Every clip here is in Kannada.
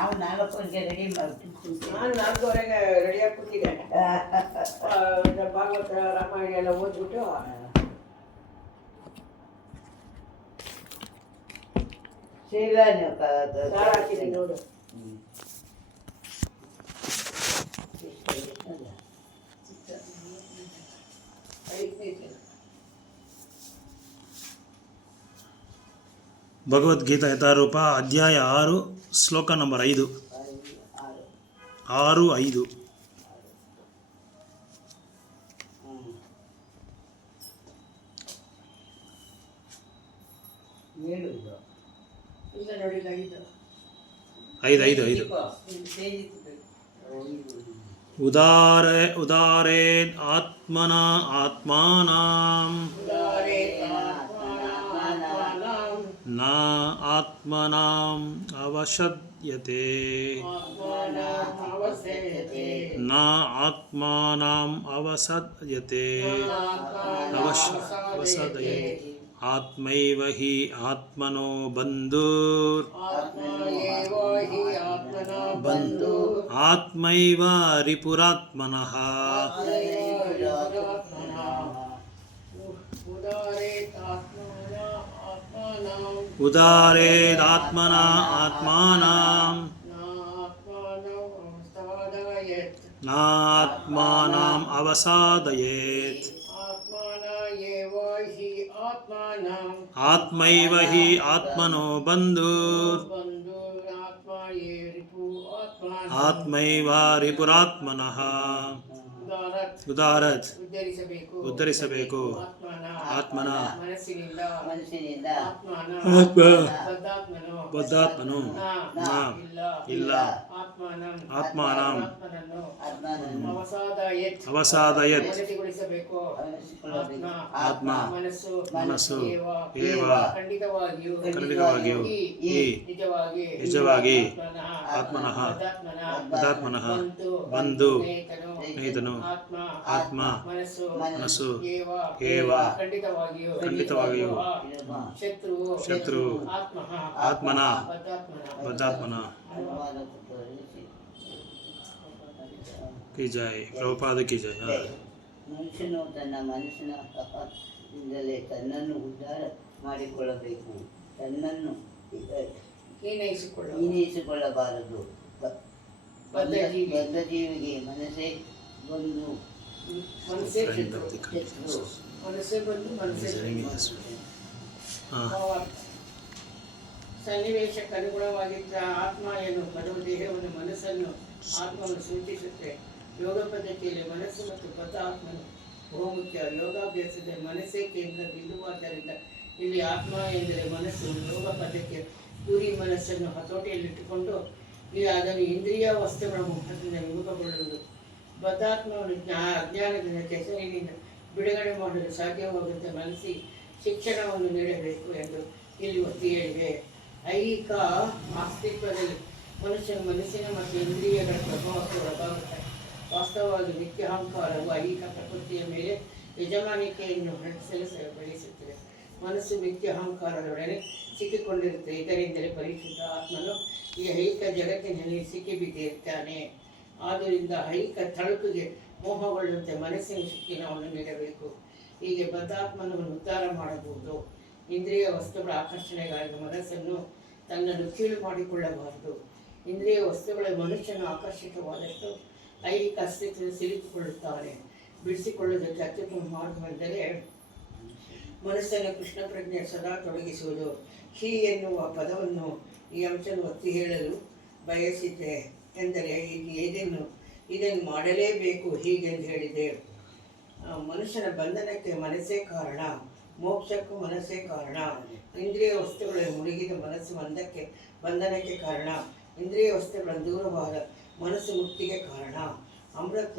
ನಾವು 4 ರೆಡಿ ನಾನು 4:30ಗೆ ರೆಡಿಯಾಗಿ ಕೂತಿದ್ದೆ. ಭಾಗವತ ರಾಮಾಯಣ ಎಲ್ಲ ಓದ್ಬಿಟ್ಟು ಶೀಲ ಸಾರ ಹಾಕಿದ್ದೀನಿ ನೋಡು. ಭಗವದ್ಗೀತಾ ಯಥಾರೂಪ ಅಧ್ಯಾಯ 6 ಶ್ಲೋಕ ನಂಬರ್ 5. 6:5. ಇಲ್ಲ ನೋಡಿ 5. ಉದಾರೇದ್ ಆತ್ಮನ ಆತ್ಮಾನಾಂ ನ ಆತ್ಮನಾಂ ಅವಶದ್ಯತೆ ನ ಆತ್ಮಾನಾಂ ಅವಸದ್ಯತೆ ಅವಸದಯೇ ಆತ್ಮೈವ ಹಿ ಆತ್ಮನೋ ಬಂಧುರ್ ಆತ್ಮೈವ ರಿಪುರಾತ್ಮನಃ ಉದಾರೇದಾತ್ಮನ ಆತ್ಮಾನಾಂ ನಾತ್ಮಾನಾಂ ಅವಸಾದಯೇತ್ ಆತ್ಮೈವ ಹಿ ಆತ್ಮನೋ ಬಂಧುರ್ ಆತ್ಮೈವ ರಿಪುರಾತ್ಮನಃ ಉದಾರತ್ ಉದ್ಧರಿಸಬೇಕು ಆತ್ಮನ ಮನಸ್ಸಿನಿಂದ ಆತ್ಮ ಬದ್ಧಾತ್ಮನು ಇಲ್ಲ ಆತ್ಮಾನಂ ಅವಸಾದಯತ್ ಆತ್ಮ ಮನಸ್ಸು ಏವ ಖಂಡಿತವಾಗಿಯೂ ಈ ನಿಜವಾಗಿ ಆತ್ಮನಃ ಬದ್ಧಾತ್ಮನಃ ಬಂಧು ಸ್ನೇಹಿತನು ಆತ್ಮ ಮನಸ್ಸು ಏವ ಖಂಡಿತವಾಗಿಯೂ ಶತ್ರು ಆತ್ಮನ ಬದ್ಧಾತ್ಮನ ಕಿ ಜೈ ಪ್ರಭುಪಾದ ಕಿ ಜೈ. ಮನುಷ್ಯನು ತನ್ನ ಮನಸ್ಸಿನಿಂದಲೇ ತನ್ನನ್ನು ಉದ್ಧಾರ ಮಾಡಿಕೊಳ್ಳಬೇಕು, ತನ್ನನ್ನು ಹೀನೈಸಿಕೊಳ್ಳಬಾರದು. ಬದ್ಧ ಜೀವಿಗೆ ಮನಸ್ಸೇ ಬಂದು ಸನ್ನಿವೇಶಕ್ಕೆ ಅನುಗುಣವಾಗಿದ್ದ ಆತ್ಮ ಎನ್ನುವ ಪದವು ದೇಹವನ್ನು ಮನಸ್ಸನ್ನು ಆತ್ಮವನ್ನು ಸೂಚಿಸುತ್ತೆ. ಯೋಗ ಪದ್ಧತಿಯಲ್ಲಿ ಮನಸ್ಸು ಮತ್ತು ಬದ್ಧ ಆತ್ಮನು ಬಹುಮುಖ್ಯ. ಯೋಗಾಭ್ಯಾಸದಲ್ಲಿ ಮನಸ್ಸೇ ಕೇಂದ್ರ ಬಿಂದುವಾದ್ದರಿಂದ ಇಲ್ಲಿ ಆತ್ಮ ಎಂದರೆ ಮನಸ್ಸು. ಯೋಗ ಪದ್ಧತಿಯ ಗುರಿ ಮನಸ್ಸನ್ನು ಹತೋಟಿಯಲ್ಲಿಟ್ಟುಕೊಂಡು ಅದನ್ನು ಇಂದ್ರಿಯ ವಸ್ತುಗಳ ಮುಖದಿಂದ ವಿಮುಖಗೊಳ್ಳುವುದು. ಬದ್ಧಾತ್ಮವನ್ನು ಅಜ್ಞಾನದಿಂದ ಕೆಸರಿನಿಂದ ಬಿಡುಗಡೆ ಮಾಡಲು ಸಾಧ್ಯವಾಗುತ್ತೆ. ಮನಸ್ಸಿಗೆ ಶಿಕ್ಷಣವನ್ನು ನೀಡಬೇಕು ಎಂದು ಇಲ್ಲಿ ಒತ್ತಿ ಹೇಳಿದೆ. ಐಹಿಕ ಅಸ್ತಿತ್ವದಲ್ಲಿ ಮನುಷ್ಯನ ಮನಸ್ಸಿನ ಮತ್ತು ಇಂದ್ರಿಯಗಳ ಪ್ರಭಾವಕ್ಕೆ ಒಳಗಾಗುತ್ತಾರೆ. ವಾಸ್ತವವಾಗಿ ನಿತ್ಯ ಅಹಂಕಾರವು ಐಹಿಕ ಪ್ರಕೃತಿಯ ಮೇಲೆ ಯಜಮಾನಿಕೆಯನ್ನು ನಡೆಸಲು ಬೆಳೆಸುತ್ತದೆ. ಮನಸ್ಸು ನಿತ್ಯ ಅಹಂಕಾರದೊಡನೆ ಸಿಕ್ಕಿಕೊಂಡಿರುತ್ತದೆ. ಇದರಿಂದಲೇ ಪರಿಶುದ್ಧ ಆತ್ಮನು ಈ ಐಹಿಕ ಜಗತ್ತಿನಲ್ಲಿ ಸಿಕ್ಕಿಬಿದ್ದಿರುತ್ತಾನೆ. ಆದ್ದರಿಂದ ಐಹಿಕ ತಳುಕಿಗೆ ಮೋಹಗೊಳ್ಳುವಂತೆ ಮನಸ್ಸಿನ ಶಿಕ್ಷಣವನ್ನು ನೀಡಬೇಕು. ಹೀಗೆ ಬದ್ಧಾತ್ಮನನ್ನು ಉದ್ಧಾರ ಮಾಡಬಹುದು. ಇಂದ್ರಿಯ ವಸ್ತುಗಳ ಆಕರ್ಷಣೆಗಾಗಿ ಮನಸ್ಸನ್ನು ತನ್ನನ್ನು ಕೀಳು ಮಾಡಿಕೊಳ್ಳಬಾರದು. ಇಂದ್ರಿಯ ವಸ್ತುಗಳ ಮನುಷ್ಯನು ಆಕರ್ಷಿತವಾದಷ್ಟು ಐಹಿಕ ಅಸ್ತಿತ್ವದಲ್ಲಿ ಸಿಲುಕಿಕೊಳ್ಳುತ್ತಾನೆ. ಬಿಡಿಸಿಕೊಳ್ಳುವುದಕ್ಕೆ ಅತ್ಯುತ್ತಮ ಮಾರ್ಗವೆಂದರೆ ಮನಸ್ಸನ್ನು ಕೃಷ್ಣ ಪ್ರಜ್ಞೆ ಸದಾ ತೊಡಗಿಸುವುದು. ಹೀ ಎನ್ನುವ ಪದವನ್ನು ಈ ಅಂಶವನ್ನು ಒತ್ತಿ ಹೇಳಲು ಬಯಸಿದೆ. ಎಂದರೆ ಇದನ್ನು ಮಾಡಲೇಬೇಕು ಹೀಗೆಂದು ಹೇಳಿದೆ. ಮನುಷ್ಯನ ಬಂಧನಕ್ಕೆ ಮನಸ್ಸೇ ಕಾರಣ, ಮೋಕ್ಷಕ್ಕೂ ಮನಸ್ಸೇ ಕಾರಣ. ಇಂದ್ರಿಯ ವಸ್ತುಗಳಲ್ಲಿ ಮುಳುಗಿದ ಮನಸ್ಸು ಬಂಧನಕ್ಕೆ ಕಾರಣ. ಇಂದ್ರಿಯ ವಸ್ತುಗಳ ದೂರವಾದ ಮನಸ್ಸು ಮುಕ್ತಿಗೆ ಕಾರಣ. ಅಮೃತ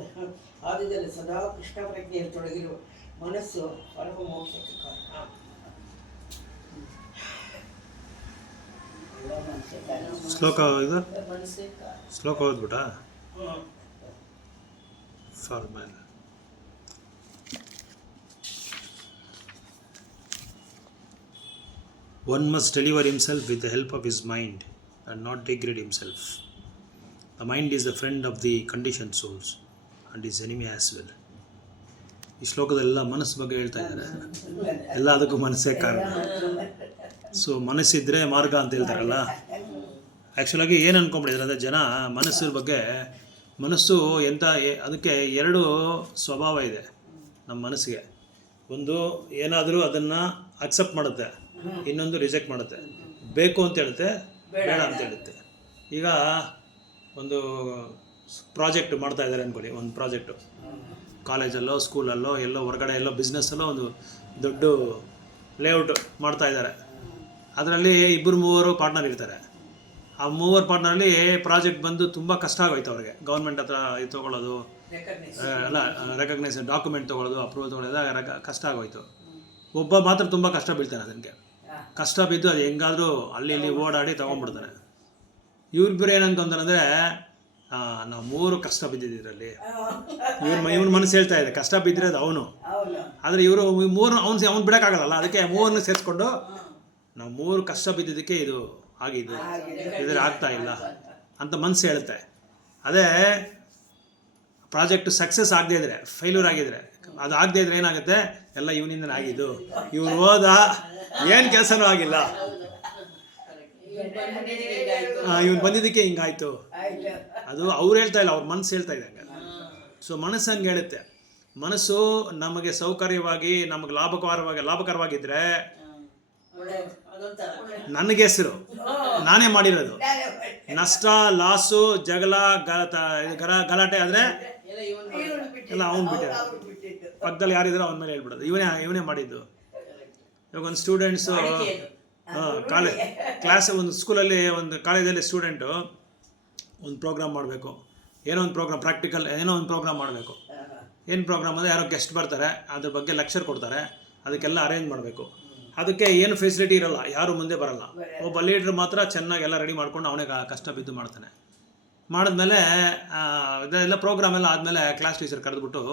ಆದಿದಲ್ಲಿ ಸದಾ ಕೃಷ್ಣ ಪ್ರಜ್ಞೆಯಲ್ಲಿ ತೊಡಗಿರುವ ಮನಸ್ಸು ಪರಮ ಮೋಕ್ಷಕ್ಕೆ ಕಾರಣ. ಶ್ಲೋಕ ಓದ್ಬಿಟ್ಟ formal. One must deliver himself with the help of his mind and not degrade himself. The mind is the friend of the condition souls and is enemy as well. ಈ ಶ್ಲೋಕದಲ್ಲೆಲ್ಲ ಮನಸ್ಸು ಬಗ್ಗೆ ಹೇಳ್ತಾ ಇದ್ದಾರೆ. ಎಲ್ಲದಕ್ಕೂ ಮನಸ್ಸೇ ಕಾರಣ. ಸೊ ಮನಸ್ಸಿದ್ರೆ ಮಾರ್ಗ ಅಂತ ಹೇಳ್ತಾರಲ್ಲ, ಆ್ಯಕ್ಚುಲಾಗಿ ಏನು ಅಂದ್ಕೊಂಡ್ಬಿಟ್ಟಿದ್ದಾರೆ ಅಂದರೆ ಜನ ಮನಸ್ಸಿನ ಬಗ್ಗೆ, ಮನಸ್ಸು ಅದಕ್ಕೆ ಎರಡು ಸ್ವಭಾವ ಇದೆ ನಮ್ಮ ಮನಸ್ಸಿಗೆ. ಒಂದು ಏನಾದರೂ ಅದನ್ನು ಅಕ್ಸೆಪ್ಟ್ ಮಾಡುತ್ತೆ, ಇನ್ನೊಂದು ರಿಜೆಕ್ಟ್ ಮಾಡುತ್ತೆ. ಬೇಕು ಅಂತ ಹೇಳುತ್ತೆ, ಬೇಡ ಅಂತ ಹೇಳುತ್ತೆ. ಈಗ ಒಂದು ಪ್ರಾಜೆಕ್ಟ್ ಮಾಡ್ತಾ ಇದ್ದಾರೆ ಅಂದ್ಕೊಳ್ಳಿ, ಒಂದು ಪ್ರಾಜೆಕ್ಟು ಕಾಲೇಜಲ್ಲೋ ಸ್ಕೂಲಲ್ಲೋ ಎಲ್ಲೋ ಹೊರಗಡೆ ಎಲ್ಲೋ ಬಿಸ್ನೆಸ್ಸಲ್ಲೋ ಒಂದು ದೊಡ್ಡ ಲೇಔಟ್ ಮಾಡ್ತಾ ಇದ್ದಾರೆ. ಅದರಲ್ಲಿ 2-3 ಪಾರ್ಟ್ನರ್ ಇರ್ತಾರೆ. ಆ 3 ಪಾರ್ಟ್ನರಲ್ಲಿ ಪ್ರಾಜೆಕ್ಟ್ ಬಂದು ತುಂಬ ಕಷ್ಟ ಆಗೋಯ್ತು ಅವ್ರಿಗೆ. ಗೌರ್ಮೆಂಟ್ ಹತ್ರ ಇದು ತೊಗೊಳ್ಳೋದು, ರೆಕಗ್ನೈಸೇಷನ್ ಡಾಕ್ಯುಮೆಂಟ್ ತೊಗೊಳ್ಳೋದು, ಅಪ್ರೂವಲ್ ತೊಗೊಳ್ಳೋದು ಕಷ್ಟ ಆಗೋಯ್ತು. ಒಬ್ಬ ಮಾತ್ರ ತುಂಬ ಕಷ್ಟ ಬೀಳ್ತಾನೆ. ಅದಕ್ಕೆ ಕಷ್ಟ ಬಿದ್ದು ಅದು ಹೆಂಗಾದರೂ ಅಲ್ಲಿ ಇಲ್ಲಿ ಓಡಾಡಿ ತೊಗೊಂಡ್ಬಿಡ್ತಾನೆ. ಇವ್ರಿಬ್ಬರು ಏನಂತಂದ್ರೆ ನಾವು 3 ಕಷ್ಟ ಬಿದ್ದಿದ್ದೀರಲ್ಲಿ. ಇವನ ಮನಸ್ಸು ಹೇಳ್ತಾ ಇದೆ ಕಷ್ಟ ಬಿದ್ದರೆ ಅದು ಅವನು, ಆದರೆ ಇವರು 3 ಅವ್ನು ಬಿಡೋಕ್ಕಾಗಲ್ಲ. ಅದಕ್ಕೆ 3 ಸೇರಿಸ್ಕೊಂಡು ನಾವು 3 ಕಷ್ಟ ಬಿದ್ದಿದ್ದಕ್ಕೆ ಇದು ಆಗಿದ್ದು, ಇದ್ರೆ ಆಗ್ತಾ ಇಲ್ಲ ಅಂತ ಮನಸ್ಸು ಹೇಳುತ್ತೆ. ಅದೇ ಪ್ರಾಜೆಕ್ಟ್ ಸಕ್ಸಸ್ ಆಗದೇ ಇದ್ರೆ, ಫೇಲ್ಯೂರ್ ಆಗಿದ್ರೆ, ಅದು ಆಗದೇ ಇದ್ರೆ ಏನಾಗುತ್ತೆ, ಎಲ್ಲ ಇವನಿಂದನೇ ಆಗಿದ್ದು, ಇವನು ಹೋದ ಏನು ಕೆಲಸನೂ ಆಗಿಲ್ಲ, ಇವನು ಬಂದಿದ್ದಕ್ಕೆ ಹಿಂಗಾಯ್ತು. ಅದು ಅವ್ರು ಹೇಳ್ತಾ ಇಲ್ಲ, ಅವ್ರ ಮನಸ್ಸು ಹೇಳ್ತಾ ಇದೆ ಹಂಗೆ. ಸೊ ಮನಸ್ಸು ಹಂಗೆ ಹೇಳುತ್ತೆ. ಮನಸ್ಸು ನಮಗೆ ಸೌಕರ್ಯವಾಗಿ, ನಮಗೆ ಲಾಭಕರವಾಗಿದ್ದರೆ ನನಗೆ ಹೆಸರು, ನಾನೇ ಮಾಡಿರೋದು. ನಷ್ಟ, ಲಾಸು, ಜಗಳ, ಗಲಾಟೆ ಆದರೆ ಎಲ್ಲ ಅವ್ನು ಬಿಟ್ಟ. ಪಕ್ಕದಲ್ಲಿ ಯಾರಿದ್ರು ಅವನ ಮೇಲೆ ಹೇಳ್ಬಿಡೋದು, ಇವನೇ ಮಾಡಿದ್ದು. ಇವಾಗ ಒಂದು ಸ್ಟೂಡೆಂಟ್ಸು ಒಂದು ಸ್ಕೂಲಲ್ಲಿ, ಒಂದು ಕಾಲೇಜಲ್ಲಿ ಸ್ಟೂಡೆಂಟು ಒಂದು ಪ್ರೋಗ್ರಾಮ್ ಮಾಡಬೇಕು, ಏನೋ ಒಂದು ಪ್ರೋಗ್ರಾಮ್, ಪ್ರಾಕ್ಟಿಕಲ್ ಏನೋ ಒಂದು ಪ್ರೋಗ್ರಾಮ್ ಮಾಡಬೇಕು. ಏನು ಪ್ರೋಗ್ರಾಮ್ ಅಂದರೆ ಯಾರೋ ಗೆಸ್ಟ್ ಬರ್ತಾರೆ, ಅದ್ರ ಬಗ್ಗೆ ಲೆಕ್ಚರ್ ಕೊಡ್ತಾರೆ, ಅದಕ್ಕೆಲ್ಲ ಅರೇಂಜ್ ಮಾಡಬೇಕು. ಅದಕ್ಕೆ ಏನು ಫೆಸಿಲಿಟಿ ಇರಲ್ಲ, ಯಾರು ಮುಂದೆ ಬರಲ್ಲ. ಒಬ್ಬ ಲೀಡ್ರ್ ಮಾತ್ರ ಚೆನ್ನಾಗಿ ಎಲ್ಲ ರೆಡಿ ಮಾಡ್ಕೊಂಡು ಅವನೇ ಕಷ್ಟ ಬಿದ್ದು ಮಾಡ್ತಾನೆ. ಮಾಡಿದ್ಮೇಲೆ ಇದೆಲ್ಲ ಪ್ರೋಗ್ರಾಮ್ ಎಲ್ಲ ಆದಮೇಲೆ ಕ್ಲಾಸ್ ಟೀಚರ್ ಕರೆದ್ಬಿಟ್ಟು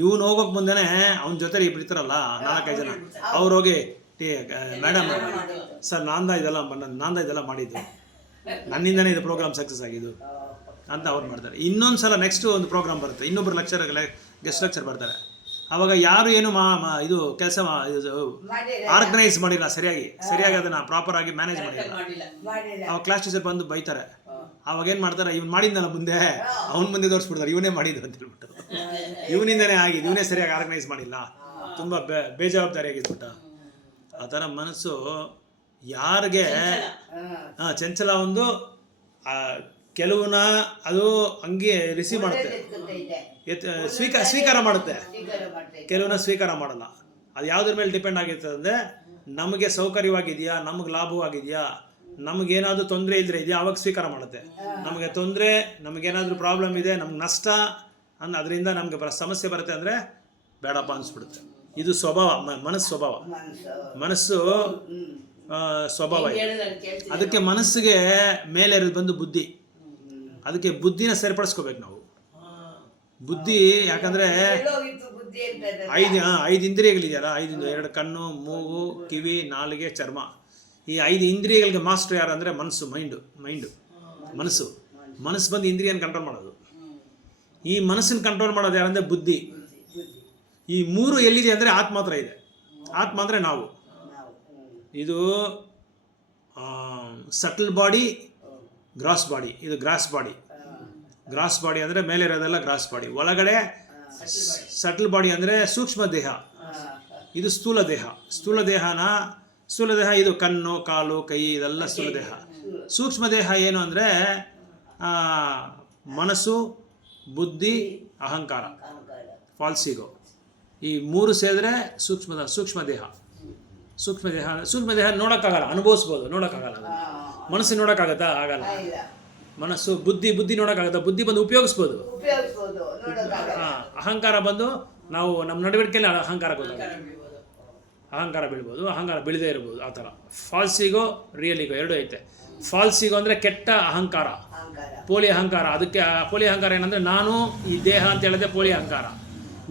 ಇವನು ಹೋಗೋಕೆ ಮುಂದೆನೇ ಅವನ ಜೊತೆ ಇಬ್ರು ಇರ್ತಾರಲ್ಲ 4-5 ಜನ, ಅವ್ರು ಹೋಗಿ ಮೇಡಮ್ ಸರ್ ನಾಂದ ಇದೆಲ್ಲ ಮಾಡಿದ್ದು, ನನ್ನಿಂದನೇ ಇದು ಪ್ರೋಗ್ರಾಮ್ ಸಕ್ಸಸ್ ಆಗಿದ್ದು ಅಂತ ಅವ್ರು ಮಾಡ್ತಾರೆ. ಇನ್ನೊಂದು ಸಲ ನೆಕ್ಸ್ಟ್ ಒಂದು ಪ್ರೋಗ್ರಾಮ್ ಬರುತ್ತೆ, ಇನ್ನೊಬ್ಬರು ಗೆಸ್ಟ್ ಲೆಕ್ಚರ್ ಬರ್ತಾರೆ. ಆವಾಗ ಯಾರು ಏನು ಇದು ಕೆಲಸ ಆರ್ಗನೈಸ್ ಮಾಡಿಲ್ಲ, ಸರಿಯಾಗಿ ಅದನ್ನು ಪ್ರಾಪರಾಗಿ ಮ್ಯಾನೇಜ್ ಮಾಡಿಲ್ಲ. ಅವಾಗ ಕ್ಲಾಸ್ ಟೀಚರ್ ಬಂದು ಬೈತಾರೆ. ಅವಾಗ ಏನು ಮಾಡ್ತಾರೆ, ಇವ್ನು ಮಾಡಿದ್ನಲ್ಲ ಮುಂದೆ, ಅವ್ನ ಮುಂದೆ ತೋರಿಸ್ಬಿಡ್ತಾರೆ, ಇವನೇ ಮಾಡಿದ್ದು ಅಂತ ಹೇಳ್ಬಿಟ್ಟು. ಇವನಿಂದನೇ ಆಗಿದ್ದು, ಇವನೇ ಸರಿಯಾಗಿ ಆರ್ಗನೈಸ್ ಮಾಡಿಲ್ಲ, ತುಂಬ ಬೇಜವಾಬ್ದಾರಿಯಾಗಿದ್ಬಿಟ್ಟ. ಆ ಥರ ಮನಸ್ಸು ಯಾರಿಗೆ ಚಂಚಲ ಒಂದು ಕೆಲವನ್ನ ಅದು ಹಂಗೆ ರಿಸೀವ್ ಮಾಡುತ್ತೆ, ಸ್ವೀಕಾರ ಮಾಡುತ್ತೆ, ಕೆಲವನ್ನ ಸ್ವೀಕಾರ ಮಾಡಲ್ಲ. ಅದು ಯಾವುದ್ರ ಮೇಲೆ ಡಿಪೆಂಡ್ ಆಗಿರ್ತದೆ ಅಂದರೆ, ನಮಗೆ ಸೌಕರ್ಯವಾಗಿದೆಯಾ, ನಮಗೆ ಲಾಭವಾಗಿದೆಯಾ, ನಮಗೇನಾದರೂ ತೊಂದರೆ ಇಲ್ಲದ್ರೆ ಇದೆಯಾ, ಅವಾಗ ಸ್ವೀಕಾರ ಮಾಡುತ್ತೆ. ನಮಗೆ ತೊಂದರೆ, ನಮಗೇನಾದರೂ ಪ್ರಾಬ್ಲಮ್ ಇದೆ, ನಮ್ಗೆ ನಷ್ಟ ಅದರಿಂದ ನಮಗೆ ಸಮಸ್ಯೆ ಬರುತ್ತೆ ಅಂದರೆ ಬೇಡಪ್ಪ ಅನಿಸ್ಬಿಡುತ್ತೆ. ಇದು ಸ್ವಭಾವ, ಮನಸ್ಸು ಸ್ವಭಾವ ಇದೆ. ಅದಕ್ಕೆ ಮನಸ್ಸಿಗೆ ಮೇಲೆ ಇರೋದು ಬಂದು ಬುದ್ಧಿ. ಅದಕ್ಕೆ ಬುದ್ಧಿನ ಸರಿಪಡಿಸ್ಕೋಬೇಕು ನಾವು. ಬುದ್ಧಿ ಯಾಕಂದರೆ 5 ಇಂದ್ರಿಯಗಳಿದೆಯಲ್ಲ, 2 ಕಣ್ಣು, ಮೂಗು, ಕಿವಿ, ನಾಲಿಗೆ, ಚರ್ಮ. ಈ 5 ಇಂದ್ರಿಯಗಳಿಗೆ ಮಾಸ್ಟರ್ ಯಾರು ಅಂದರೆ ಮನಸ್ಸು ಬಂದು ಇಂದ್ರಿಯನ ಕಂಟ್ರೋಲ್ ಮಾಡೋದು. ಈ ಮನಸ್ಸನ್ನು ಕಂಟ್ರೋಲ್ ಮಾಡೋದು ಯಾರಂದರೆ ಬುದ್ಧಿ. ಈ 3 ಎಲ್ಲಿದೆ ಅಂದರೆ ಆತ್ಮ ಹತ್ರ ಇದೆ. ಆತ್ಮ ಅಂದರೆ ನಾವು. ಇದು ಸಟಲ್ ಬಾಡಿ, ಗ್ರಾಸ್ ಬಾಡಿ. ಇದು ಗ್ರಾಸ್ ಬಾಡಿ ಅಂದರೆ ಮೇಲೆ ಇರೋದೆಲ್ಲ ಗ್ರಾಸ್ ಬಾಡಿ. ಒಳಗಡೆ ಸಟಲ್ ಬಾಡಿ ಅಂದರೆ ಸೂಕ್ಷ್ಮ ದೇಹ. ಇದು ಸ್ಥೂಲ ದೇಹ. ಇದು ಕಣ್ಣು, ಕಾಲು, ಕೈ, ಇದೆಲ್ಲ ಸ್ಥೂಲ ದೇಹ. ಸೂಕ್ಷ್ಮ ದೇಹ ಏನು ಅಂದರೆ ಮನಸ್ಸು, ಬುದ್ಧಿ, ಅಹಂಕಾರ, ಫಾಲ್ಸ್ ಈಗೋ. ಈ 3 ಸೇರಿದ್ರೆ ಸೂಕ್ಷ್ಮ ದೇಹ ನೋಡೋಕ್ಕಾಗಲ್ಲ, ಅನುಭವಿಸ್ಬೋದು, ನೋಡೋಕ್ಕಾಗಲ್ಲ. ಮನಸ್ಸು ನೋಡೋಕ್ಕಾಗತ್ತಾ? ಆಗಲ್ಲ. ಮನಸ್ಸು ಬುದ್ಧಿ ನೋಡೋಕ್ಕಾಗತ್ತಾ? ಬುದ್ಧಿ ಬಂದು ಉಪಯೋಗಿಸ್ಬೋದು. ಅಹಂಕಾರ ಬಂದು ನಾವು ನಮ್ಮ ನಡವಳಿಕೆಯಲ್ಲಿ ಅಹಂಕಾರ ಬೀಳ್ಬೋದು, ಅಹಂಕಾರ ಬೀಳದೇ ಇರ್ಬೋದು. ಆ ಥರ ಫಾಲ್ಸ್ ಈಗೋ, ರಿಯಲ್ ಈಗೋ 2 ಐತೆ. ಫಾಲ್ಸ್ ಈಗೋ ಅಂದರೆ ಕೆಟ್ಟ ಅಹಂಕಾರ, ಪೋಲಿ ಅಹಂಕಾರ. ಅದಕ್ಕೆ ಪೋಲಿ ಅಹಂಕಾರ ಏನಂದರೆ ನಾನು ಈ ದೇಹ ಅಂತ ಹೇಳಿದ್ರೆ ಪೋಲಿ ಅಹಂಕಾರ.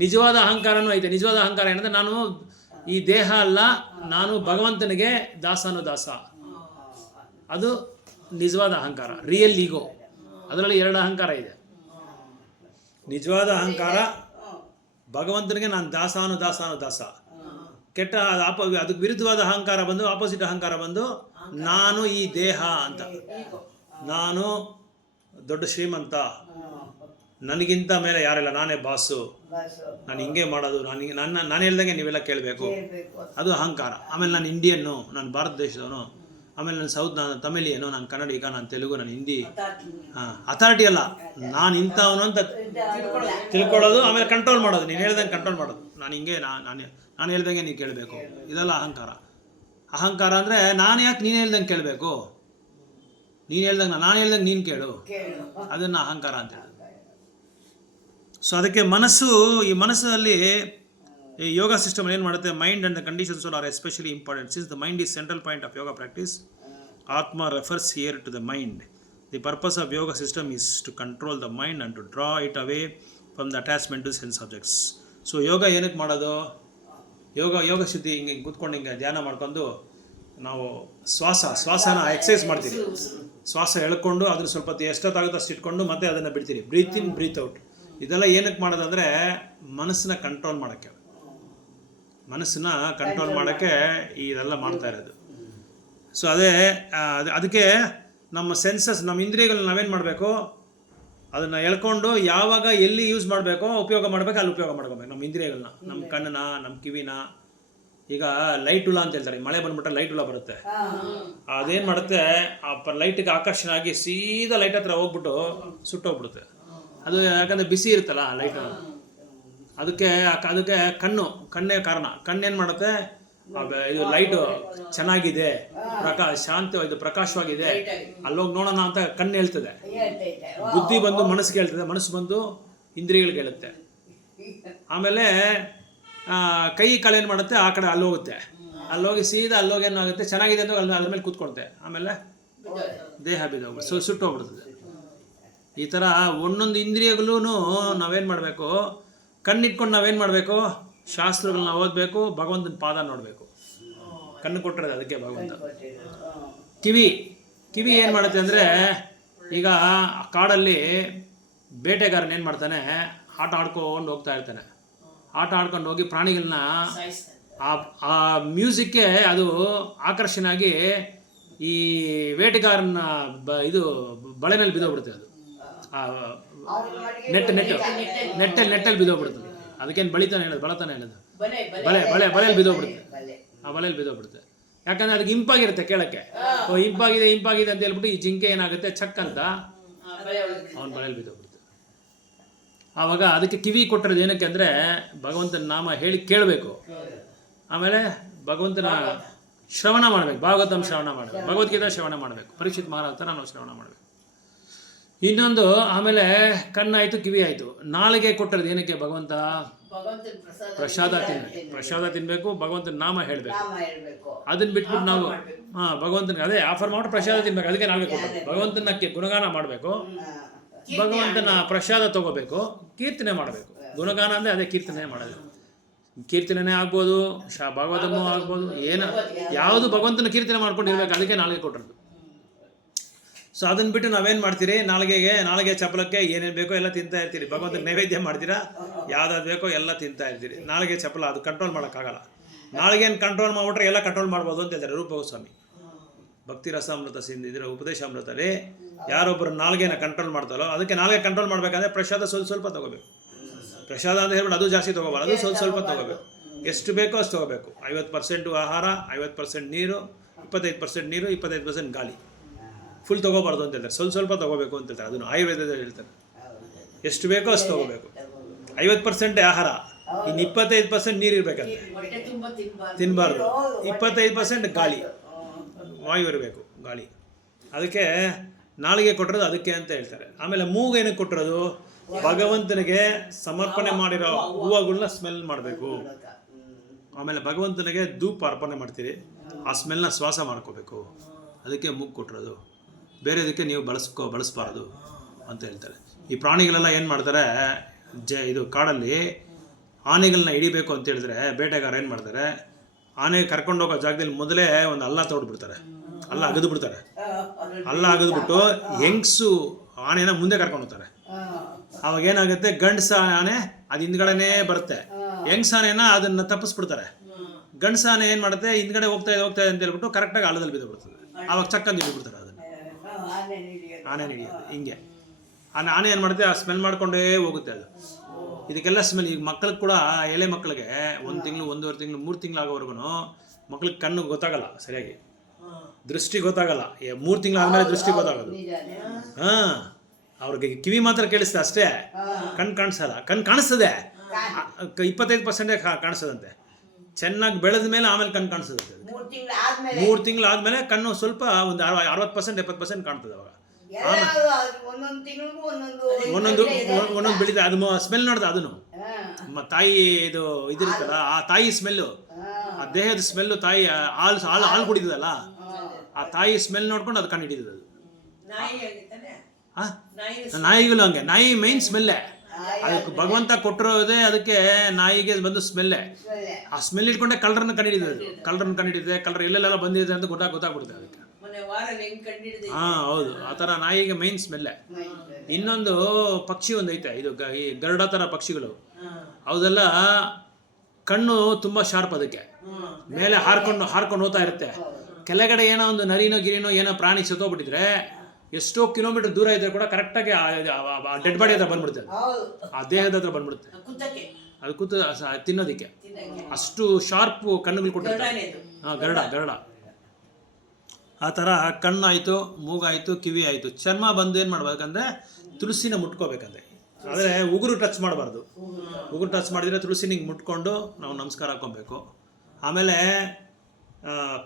ನಿಜವಾದ ಅಹಂಕಾರನೂ ಐತೆ. ನಿಜವಾದ ಅಹಂಕಾರ ಏನಂದರೆ ನಾನು ಈ ದೇಹ ಅಲ್ಲ, ನಾನು ಭಗವಂತನಿಗೆ ದಾಸ. ಅದು ನಿಜವಾದ ಅಹಂಕಾರ, ರಿಯಲ್ ಈಗೋ. ಅದರಲ್ಲಿ 2 ಅಹಂಕಾರ ಇದೆ. ನಿಜವಾದ ಅಹಂಕಾರ ಭಗವಂತನಿಗೆ ನಾನು ದಾಸ. ಕೆಟ್ಟ ಅದಕ್ಕೆ ವಿರುದ್ಧವಾದ ಅಹಂಕಾರ ಬಂದು, ಆಪೋಸಿಟ್ ಅಹಂಕಾರ ಬಂದು, ನಾನು ಈ ದೇಹ ಅಂತ, ನಾನು ದೊಡ್ಡ ಶ್ರೀಮಂತ, ನನಗಿಂತ ಮೇಲೆ ಯಾರಿಲ್ಲ, ನಾನೇ ಬಾಸು, ನಾನು ಹಿಂಗೆ ಮಾಡೋದು, ನಾನು ಹೇಳ್ದಂಗೆ ನೀವೆಲ್ಲ ಕೇಳಬೇಕು, ಅದು ಅಹಂಕಾರ. ಆಮೇಲೆ ನಾನು ಇಂಡಿಯನ್ನು, ನಾನು ಭಾರತ ದೇಶದವನು, ಆಮೇಲೆ ನಾನು ತಮಿಳಿಯನು, ನಾನು ಕನ್ನಡಿಗ, ನಾನು ತೆಲುಗು, ನಾನು ಹಿಂದಿ. ಅಥಾರಿಟಿ ಅಲ್ಲ, ನಾನು ಇಂಥವನು ಅಂತ ತಿಳ್ಕೊಳ್ಳೋದು, ಆಮೇಲೆ ಕಂಟ್ರೋಲ್ ಮಾಡೋದು, ನೀನು ಹೇಳ್ದಂಗೆ ಕಂಟ್ರೋಲ್ ಮಾಡೋದು, ನಾನು ಹಿಂಗೆ ನಾನು ಹೇಳ್ದಂಗೆ ನೀವು ಕೇಳಬೇಕು, ಇದೆಲ್ಲ ಅಹಂಕಾರ. ಅಹಂಕಾರ ಅಂದರೆ ನಾನು ಯಾಕೆ ನೀನು ಹೇಳ್ದಂಗೆ ಕೇಳಬೇಕು, ನಾನು ಹೇಳ್ದಂಗೆ ನೀನು ಕೇಳು, ಅದನ್ನು ಅಹಂಕಾರ ಅಂತ ಹೇಳೋದು. ಸೊ ಅದಕ್ಕೆ ಈ ಮನಸ್ಸಿನಲ್ಲಿ ಈ ಯೋಗ ಸಿಸ್ಟಮ್ ಏನು ಮಾಡುತ್ತೆ, mind and the conditions are especially important. Since the mind is central point of yoga practice, atma refers here to the mind. The purpose of yoga system is to control the mind and to draw it away from the attachment to sense objects. So yoga ಏನಕ್ಕೆ ಮಾಡೋದು, ಯೋಗ ಸ್ಥಿತಿ ಹಿಂಗೆ ಕೂತ್ಕೊಂಡು ಹಿಂಗೆ ಧ್ಯಾನ ಮಾಡ್ಕೊಂಡು ನಾವು ಶ್ವಾಸನ ಎಕ್ಸಸೈಸ್ ಮಾಡ್ತೀವಿ. ಶ್ವಾಸ ಎಳ್ಕೊಂಡು ಅದನ್ನು ಸ್ವಲ್ಪ ಎಷ್ಟೊತ್ತಾಗುತ್ತೋ ಅಷ್ಟು ಇಟ್ಕೊಂಡು ಮತ್ತೆ ಅದನ್ನು ಬಿಡ್ತೀರಿ, ಬ್ರೀತ್ ಇನ್ ಬ್ರೀತ್ ಔಟ್. ಇದೆಲ್ಲ ಏನಕ್ಕೆ ಮಾಡೋದಂದರೆ ಮನಸ್ಸನ್ನ ಕಂಟ್ರೋಲ್ ಮಾಡೋಕ್ಕೆ, ಇದೆಲ್ಲ ಮಾಡ್ತಾ ಇರೋದು. ಸೊ ಅದಕ್ಕೆ ನಮ್ಮ ಸೆನ್ಸಸ್, ನಮ್ಮ ಇಂದ್ರಿಯಗಳನ್ನ ನಾವೇನು ಮಾಡಬೇಕು, ಅದನ್ನು ಎಳ್ಕೊಂಡು ಯಾವಾಗ ಎಲ್ಲಿ ಯೂಸ್ ಮಾಡಬೇಕೋ ಉಪಯೋಗ ಮಾಡಬೇಕು, ಅಲ್ಲಿ ಉಪಯೋಗ ಮಾಡ್ಕೋಬೇಕು ನಮ್ಮ ಇಂದ್ರಿಯಗಳನ್ನ, ನಮ್ಮ ಕಣ್ಣನ್ನ, ನಮ್ಮ ಕಿವಿನ. ಈಗ ಲೈಟ್ ಹುಳ ಅಂತ ಹೇಳ್ತಾರೆ, ಮಳೆ ಬಂದ್ಬಿಟ್ರೆ ಲೈಟ್ ಹುಳ ಬರುತ್ತೆ, ಅದೇನು ಮಾಡುತ್ತೆ, ಆ ಲೈಟಿಗೆ ಆಕರ್ಷಣೆ ಆಗಿ ಸೀದಾ ಲೈಟ್ ಹತ್ರ ಹೋಗ್ಬಿಟ್ಟು ಸುಟ್ಟೋಗ್ಬಿಡುತ್ತೆ. ಅದು ಯಾಕಂದರೆ ಬಿಸಿ ಇರುತ್ತಲ್ಲ ಲೈಟ್, ಅದಕ್ಕೆ ಕಣ್ಣೇ ಕಾರಣ. ಕಣ್ಣೇನು ಮಾಡುತ್ತೆ, ಇದು ಲೈಟು ಚೆನ್ನಾಗಿದೆ, ಇದು ಪ್ರಕಾಶವಾಗಿದೆ, ಅಲ್ಲೋಗಿ ನೋಡೋಣ ಅಂತ ಕಣ್ಣು ಹೇಳ್ತದೆ. ಬುದ್ಧಿ ಬಂದು ಮನಸ್ಸಿಗೆ ಹೇಳ್ತದೆ, ಮನಸ್ಸು ಬಂದು ಇಂದ್ರಿಯಗಳಿಗೆ ಹೇಳುತ್ತೆ. ಆಮೇಲೆ ಕೈ ಕಾಲು ಏನು ಮಾಡುತ್ತೆ, ಆ ಕಡೆ ಅಲ್ಲೋಗುತ್ತೆ, ಅಲ್ಲೋಗಿ ಸೀದಾ ಅಲ್ಲೋಗಿ ಏನಾಗುತ್ತೆ, ಚೆನ್ನಾಗಿದೆ ಅಂತ ಅದ್ರ ಮೇಲೆ ಕೂತ್ಕೊಳುತ್ತೆ, ಆಮೇಲೆ ದೇಹ ಬಿದ್ದೋಗ್ಬಿಡುತ್ತೆ, ಸುಟ್ಟೋಗ್ಬಿಡ್ತದೆ. ಈ ಥರ ಒಂದೊಂದು ಇಂದ್ರಿಯಗಳೂ ನಾವೇನು ಮಾಡಬೇಕು, ಕಣ್ಣಿಟ್ಕೊಂಡು ನಾವೇನು ಮಾಡಬೇಕು, ಶಾಸ್ತ್ರಗಳನ್ನ ಓದಬೇಕು, ಭಗವಂತನ ಪಾದ ನೋಡಬೇಕು. ಕಣ್ಣು ಕೊಟ್ಟರೆ ಅದಕ್ಕೆ ಭಗವಂತ. ಕಿವಿ ಏನು ಮಾಡುತ್ತೆ ಅಂದರೆ, ಈಗ ಕಾಡಲ್ಲಿ ಬೇಟೆಗಾರನ ಏನು ಮಾಡ್ತಾನೆ, ಆಟ ಆಡ್ಕೊಂಡು ಹೋಗ್ತಾ ಇರ್ತಾನೆ. ಆಟ ಆಡ್ಕೊಂಡು ಹೋಗಿ ಪ್ರಾಣಿಗಳನ್ನ ಆ ಮ್ಯೂಸಿಕ್ಗೆ ಅದು ಆಕರ್ಷಣೆ ಆಗಿ ಈ ಬೇಟೆಗಾರನ ಇದು ಬಳೆನಲ್ಲಿ ಬಿದ್ದೋಗ್ಬಿಡುತ್ತೆ. ಅದು ನೆಟ್ಟಲ್ಲಿ ಬಿದ್ದೋಗ್ಬಿಡ್ತದೆ. ಅದಕ್ಕೇನು ಬಳತಾನೆ ಹೇಳೋದು ಬಳೆಯಲ್ಲಿ ಬಿದ್ದೋಗ್ಬಿಡುತ್ತೆ. ಆ ಬಳೆಯಲ್ಲಿ ಬಿದ್ದೋಗ್ಬಿಡುತ್ತೆ. ಯಾಕಂದರೆ ಅದಕ್ಕೆ ಇಂಪಾಗಿರುತ್ತೆ ಕೇಳೋಕ್ಕೆ. ಇಂಪಾಗಿದೆ ಅಂತ ಹೇಳ್ಬಿಟ್ಟು ಈ ಜಿಂಕೆ ಏನಾಗುತ್ತೆ, ಚಕ್ ಅಂತ ಅವನ ಬಳೆಯಲ್ಲಿ ಬಿದ್ದೋಗ್ಬಿಡುತ್ತೆ. ಆವಾಗ ಅದಕ್ಕೆ ಕಿವಿ ಕೊಟ್ಟಿರೋದು ಏನಕ್ಕೆ ಅಂದರೆ, ಭಗವಂತನ ನಾಮ ಹೇಳಿ ಕೇಳಬೇಕು, ಆಮೇಲೆ ಭಗವಂತನ ಶ್ರವಣ ಮಾಡಬೇಕು, ಭಾಗವತಂ ಶ್ರವಣ ಮಾಡಬೇಕು, ಭಗವದ್ಗೀತಾ ಶ್ರವಣ ಮಾಡಬೇಕು, ಪರೀಕ್ಷಿತ್ ಮಹಾರಾಜ್ ಥರ ನಾವು ಶ್ರವಣ ಮಾಡಬೇಕು. ಇನ್ನೊಂದು, ಆಮೇಲೆ ಕಣ್ಣಾಯಿತು, ಕಿವಿ ಆಯಿತು, ನಾಲಿಗೆ ಕೊಟ್ಟಿರೋದು ಏನಕ್ಕೆ, ಭಗವಂತ ಪ್ರಸಾದ ತಿನ್ನಬೇಕು, ಭಗವಂತನ ನಾಮ ಹೇಳಬೇಕು. ಅದನ್ನ ಬಿಟ್ಬಿಟ್ಟು ನಾವು ಭಗವಂತನಿಗೆ ಅದೇ ಆಫರ್ ಮಾಡಿ ಪ್ರಸಾದ ತಿನ್ಬೇಕು, ಅದಕ್ಕೆ ನಾವೇ ಕೊಟ್ಟರು. ಭಗವಂತನಕ್ಕೆ ಗುಣಗಾನ ಮಾಡಬೇಕು, ಭಗವಂತನ ಪ್ರಸಾದ ತಗೋಬೇಕು, ಕೀರ್ತನೆ ಮಾಡಬೇಕು. ಗುಣಗಾನ ಅಂದರೆ ಅದೇ ಕೀರ್ತನೆ ಮಾಡೋದು. ಕೀರ್ತನೆ ಆಗ್ಬೋದು, ಭಾಗವತನೂ ಆಗ್ಬೋದು, ಯಾವುದು ಭಗವಂತನ ಕೀರ್ತನೆ ಮಾಡ್ಕೊಂಡಿರ್ಬೇಕು, ಅದಕ್ಕೆ ನಾಲಿಗೆ ಕೊಟ್ಟಿರೋದು. ಸೊ ಅದನ್ನು ಬಿಟ್ಟು ನಾವೇನು ಮಾಡ್ತೀರಿ, ನಾಲಿಗೆ ಚಪಲಕ್ಕೆ ಏನೇನು ಬೇಕೋ ಎಲ್ಲ ತಿಂತಾ ಇರ್ತೀರಿ. ಭಗವಂತನ ನೈವೇದ್ಯ ಮಾಡ್ತೀರಾ, ಯಾವ್ದಾದ್ರು ಬೇಕೋ ಎಲ್ಲ ತಿಂತಾ ಇರ್ತೀರಿ. ನಾಲಿಗೆ ಚಪಲ, ಅದು ಕಂಟ್ರೋಲ್ ಮಾಡೋಕ್ಕಾಗಲ್ಲ. ನಾಲಿಗೆಯನ್ನು ಕಂಟ್ರೋಲ್ ಮಾಡಿಬಿಟ್ರೆ ಎಲ್ಲ ಕಂಟ್ರೋಲ್ ಮಾಡ್ಬೋದು ಅಂತ ಹೇಳ್ತಾರೆ ರೂಪ ಗೋಸ್ವಾಮಿ. ಭಕ್ತಿ ರಸಾಮೃತ ಸಿಂಧಿದ್ರೆ ಉಪದೇಶಾಮೃತಲ್ಲಿ ಯಾರೊಬ್ಬರು ನಾಲ್ಗೆನ ಕಂಟ್ರೋಲ್ ಮಾಡ್ತಾರೋ, ಅದಕ್ಕೆ ನಾಲ್ಗೆ ಕಂಟ್ರೋಲ್ ಮಾಡಬೇಕಂದ್ರೆ ಪ್ರಸಾದ ಸ್ವಲ್ಪ ತೊಗೋಬೇಕು. ಪ್ರಸಾದ ಅಂತ ಹೇಳ್ಬಿಟ್ಟು ಅದು ಜಾಸ್ತಿ ತೊಗೋಬಾರ್ದು, ಅದು ಸ್ವಲ್ಪ ತೊಗೋಬೇಕು. ಎಷ್ಟು ಬೇಕೋ ಅಷ್ಟು ತೊಗೋಬೇಕು. 50% ಆಹಾರ, 50% ನೀರು, 25% ನೀರು, 25% ಗಾಳಿ. ಫುಲ್ ತೊಗೋಬಾರ್ದು ಅಂತ ಹೇಳ್ತಾರೆ, ಸ್ವಲ್ಪ ತೊಗೋಬೇಕು ಅಂತ ಹೇಳ್ತಾರೆ. ಅದನ್ನು ಆಯುರ್ವೇದದಲ್ಲಿ ಹೇಳ್ತಾರೆ. ಎಷ್ಟು ಬೇಕೋ ಅಷ್ಟು ತೊಗೋಬೇಕು. 50% ಆಹಾರ, ಇನ್ನು 25% ನೀರು ಇರಬೇಕಂತೆ, ತಿನ್ನಬಾರ್ದು. 25% ಗಾಳಿ, ವಾಯು ಇರಬೇಕು, ಗಾಳಿ. ಅದಕ್ಕೆ ನಾಲಿಗೆ ಕೊಟ್ಟಿರೋದು ಅದಕ್ಕೆ ಅಂತ ಹೇಳ್ತಾರೆ. ಆಮೇಲೆ ಮೂಗು ಏನಕ್ಕೆ ಕೊಟ್ಟಿರೋದು, ಭಗವಂತನಿಗೆ ಸಮರ್ಪಣೆ ಮಾಡಿರೋ ಹೂವುಗಳನ್ನ ಸ್ಮೆಲ್ ಮಾಡಬೇಕು. ಆಮೇಲೆ ಭಗವಂತನಿಗೆ ಧೂಪ ಅರ್ಪಣೆ ಮಾಡ್ತೀರಿ, ಆ ಸ್ಮೆಲ್ನ ಶ್ವಾಸ ಮಾಡ್ಕೋಬೇಕು. ಅದಕ್ಕೆ ಮೂಗು ಕೊಟ್ಟಿರೋದು. ಬೇರೆದಕ್ಕೆ ನೀವು ಬಳಸಬಾರ್ದು ಅಂತ ಹೇಳ್ತಾರೆ. ಈ ಪ್ರಾಣಿಗಳೆಲ್ಲ ಏನು ಮಾಡ್ತಾರೆ, ಇದು ಕಾಡಲ್ಲಿ ಆನೆಗಳನ್ನ ಹಿಡಿಬೇಕು ಅಂತ ಹೇಳಿದ್ರೆ ಬೇಟೆಗಾರ ಏನು ಮಾಡ್ತಾರೆ, ಆನೆ ಕರ್ಕೊಂಡೋಗೋ ಜಾಗದಲ್ಲಿ ಮೊದಲೇ ಒಂದು ಹಲ್ಲ ತೊಗೊಡ್ಬಿಡ್ತಾರೆ, ಹಲ್ಲ ಅಗದ್ಬಿಡ್ತಾರೆ. ಹಲ್ಲ ಅಗದ್ಬಿಟ್ಟು ಹೆಂಗಸು ಆನೆನ ಮುಂದೆ ಕರ್ಕೊಂಡು ಹೋಗ್ತಾರೆ. ಅವಾಗ ಏನಾಗುತ್ತೆ, ಗಂಡಸ ಆನೆ ಅದು ಹಿಂದ್ಗಡೆನೇ ಬರುತ್ತೆ, ಹೆಂಗ್ಸ ಆನೆನ ಅದನ್ನ ತಪ್ಪಿಸ್ಬಿಡ್ತಾರೆ. ಗಂಡಸ ಆನೆ ಏನು ಮಾಡುತ್ತೆ, ಹಿಂದ್ಗಡೆ ಹೋಗ್ತಾ ಇದೆ ಅಂತ ಹೇಳ್ಬಿಟ್ಟು ಕರೆಕ್ಟಾಗಿ ಹಳ್ಳದಲ್ಲಿ ಬಿದ್ದು ಬಿಡ್ತದೆ. ಅವಾಗ ಚಕ್ಕಂದು ಹಿಡಿದ್ಬಿಡ್ತಾರೆ ಅದನ್ನು, ಆನೆ ಹಿಡಿಯೋದು ಹಿಂಗೆ. ಆನೆ ಏನು ಮಾಡುತ್ತೆ, ಆ ಸ್ಮೆಲ್ ಮಾಡ್ಕೊಂಡೇ ಹೋಗುತ್ತೆ ಅದು. ಇದಕ್ಕೆಲ್ಲ ಸ್ಮೆಲ್. ಈಗ ಮಕ್ಕಳಿಗೆ ಕೂಡ, ಎಳೆ ಮಕ್ಕಳಿಗೆ 1 ತಿಂಗಳು 1.5 ತಿಂಗಳು 3 ತಿಂಗಳಾಗೋವರೆಗೂ ಮಕ್ಳಿಗೆ ಕಣ್ಣು ಗೊತ್ತಾಗಲ್ಲ ಸರಿಯಾಗಿ, ದೃಷ್ಟಿ ಗೊತ್ತಾಗಲ್ಲ. 3 ತಿಂಗಳಾದ್ಮೇಲೆ ದೃಷ್ಟಿ ಗೊತ್ತಾಗೋದು. ಹಾಂ, ಅವ್ರಿಗೆ ಕಿವಿ ಮಾತ್ರ ಕೇಳಿಸ್ತದೆ ಅಷ್ಟೇ, ಕಣ್ಣು ಕಾಣಿಸಲ್ಲ. ಕಣ್ಣು ಕಾಣಿಸ್ತದೆ 25% ಕಾಣಿಸ್ತದಂತೆ. ಚೆನ್ನಾಗಿ ಬೆಳೆದ ಮೇಲೆ ಆಮೇಲೆ ಕಣ್ಣು ಕಾಣಿಸ್ತದೆ. 3 ತಿಂಗಳಾದ್ಮೇಲೆ ಕಣ್ಣು ಸ್ವಲ್ಪ ಒಂದು 60% 70% ಕಾಣ್ತದೆ. ಅವಾಗ ಒಂದೊಂದು ಬೆಳೀತದೆ. ಅದು ಸ್ಮೆಲ್ ನೋಡ್ದೆ ಅದನ್ನು ತಾಯಿ ಇದು ಇದಿರುತ್ತಲ್ಲ, ಆ ತಾಯಿ ಸ್ಮೆಲ್ಲು, ಆ ದೇಹದ ಸ್ಮೆಲ್ಲು, ತಾಯಿ ಹಾಲು ಕುಡಿದಲ್ಲ, ಆ ತಾಯಿ ಸ್ಮೆಲ್ ನೋಡ್ಕೊಂಡು ಅದು ಕಣ್ಣು ಹಿಡಿತದೆ. ಅದು ನಾಯಿಗಳು ಹಂಗೆ, ನಾಯಿ ಮೈನ್ ಸ್ಮೆಲ್ಲೇ. ಅದಕ್ಕೆ ಭಗವಂತ ಕೊಟ್ಟಿರೋದೇ ಅದಕ್ಕೆ ನಾಯಿಗೆ ಬಂದು ಸ್ಮೆಲ್ಲೇ. ಆ ಸ್ಮೆಲ್ ಇಟ್ಕೊಂಡೆ ಕಳ್ಳರನ್ನ ಕಂಡಿಡಿದೆ. ಕಳ್ಳರ ಎಲ್ಲೆಲ್ಲ ಬಂದಿದೆ ಅಂತ ಗೊತ್ತಾಗ್ಬಿಡುತ್ತೆ ಅದಕ್ಕೆ. ಹಾಂ ಹೌದು, ಆ ಥರ ನಾಯಿಗೆ ಮೈನ್ ಸ್ಮೆಲ್ಲೇ. ಇನ್ನೊಂದು ಪಕ್ಷಿ ಒಂದು ಐತೆ, ಇದು ಈ ಗರುಡ ಥರ ಪಕ್ಷಿಗಳು, ಅವೆಲ್ಲ ಕಣ್ಣು ತುಂಬ ಶಾರ್ಪ್. ಅದಕ್ಕೆ ಮೇಲೆ ಹಾರ್ಕೊಂಡು ಹೋಗ್ತಾ ಇರುತ್ತೆ. ಕೆಳಗಡೆ ಏನೋ ಒಂದು ನರಿನೋ ಗಿರಿನೋ ಏನೋ ಪ್ರಾಣಿ ಸತ್ತೋಗ್ಬಿಟ್ಟಿದ್ರೆ ಎಷ್ಟೋ ಕಿಲೋಮೀಟರ್ ದೂರ ಇದ್ರೆ ಕೂಡ ಕರೆಕ್ಟಾಗಿ ಡೆಡ್ ಬಾಡಿ ಹತ್ರ ಬಂದ್ಬಿಡುತ್ತೆ, ಆ ದೇಹದ ಹತ್ರ ಬಂದ್ಬಿಡುತ್ತೆ. ಅದು ಕೂತು ತಿನ್ನೋದಕ್ಕೆ ಅಷ್ಟು ಶಾರ್ಪ್ ಕಣ್ಣುಗಳು ಕೊಟ್ಟಿರ್ತಾರೆ. ಹಾಂ, ಗರುಡ. ಆ ಥರ ಕಣ್ಣಾಯಿತು, ಮೂಗಾಯಿತು, ಕಿವಿ ಆಯಿತು. ಚರ್ಮ ಬಂದು ಏನು ಮಾಡ್ಬೇಕಂದ್ರೆ ತುಳಸಿನ ಮುಟ್ಕೋಬೇಕಂದ್ರೆ, ಆದರೆ ಉಗುರು ಟಚ್ ಮಾಡಬಾರ್ದು. ಉಗುರು ಟಚ್ ಮಾಡಿದರೆ ತುಳಸಿನ ಹಿಂಗೆ ಮುಟ್ಕೊಂಡು ನಾವು ನಮಸ್ಕಾರ ಹಾಕ್ಕೊಬೇಕು. ಆಮೇಲೆ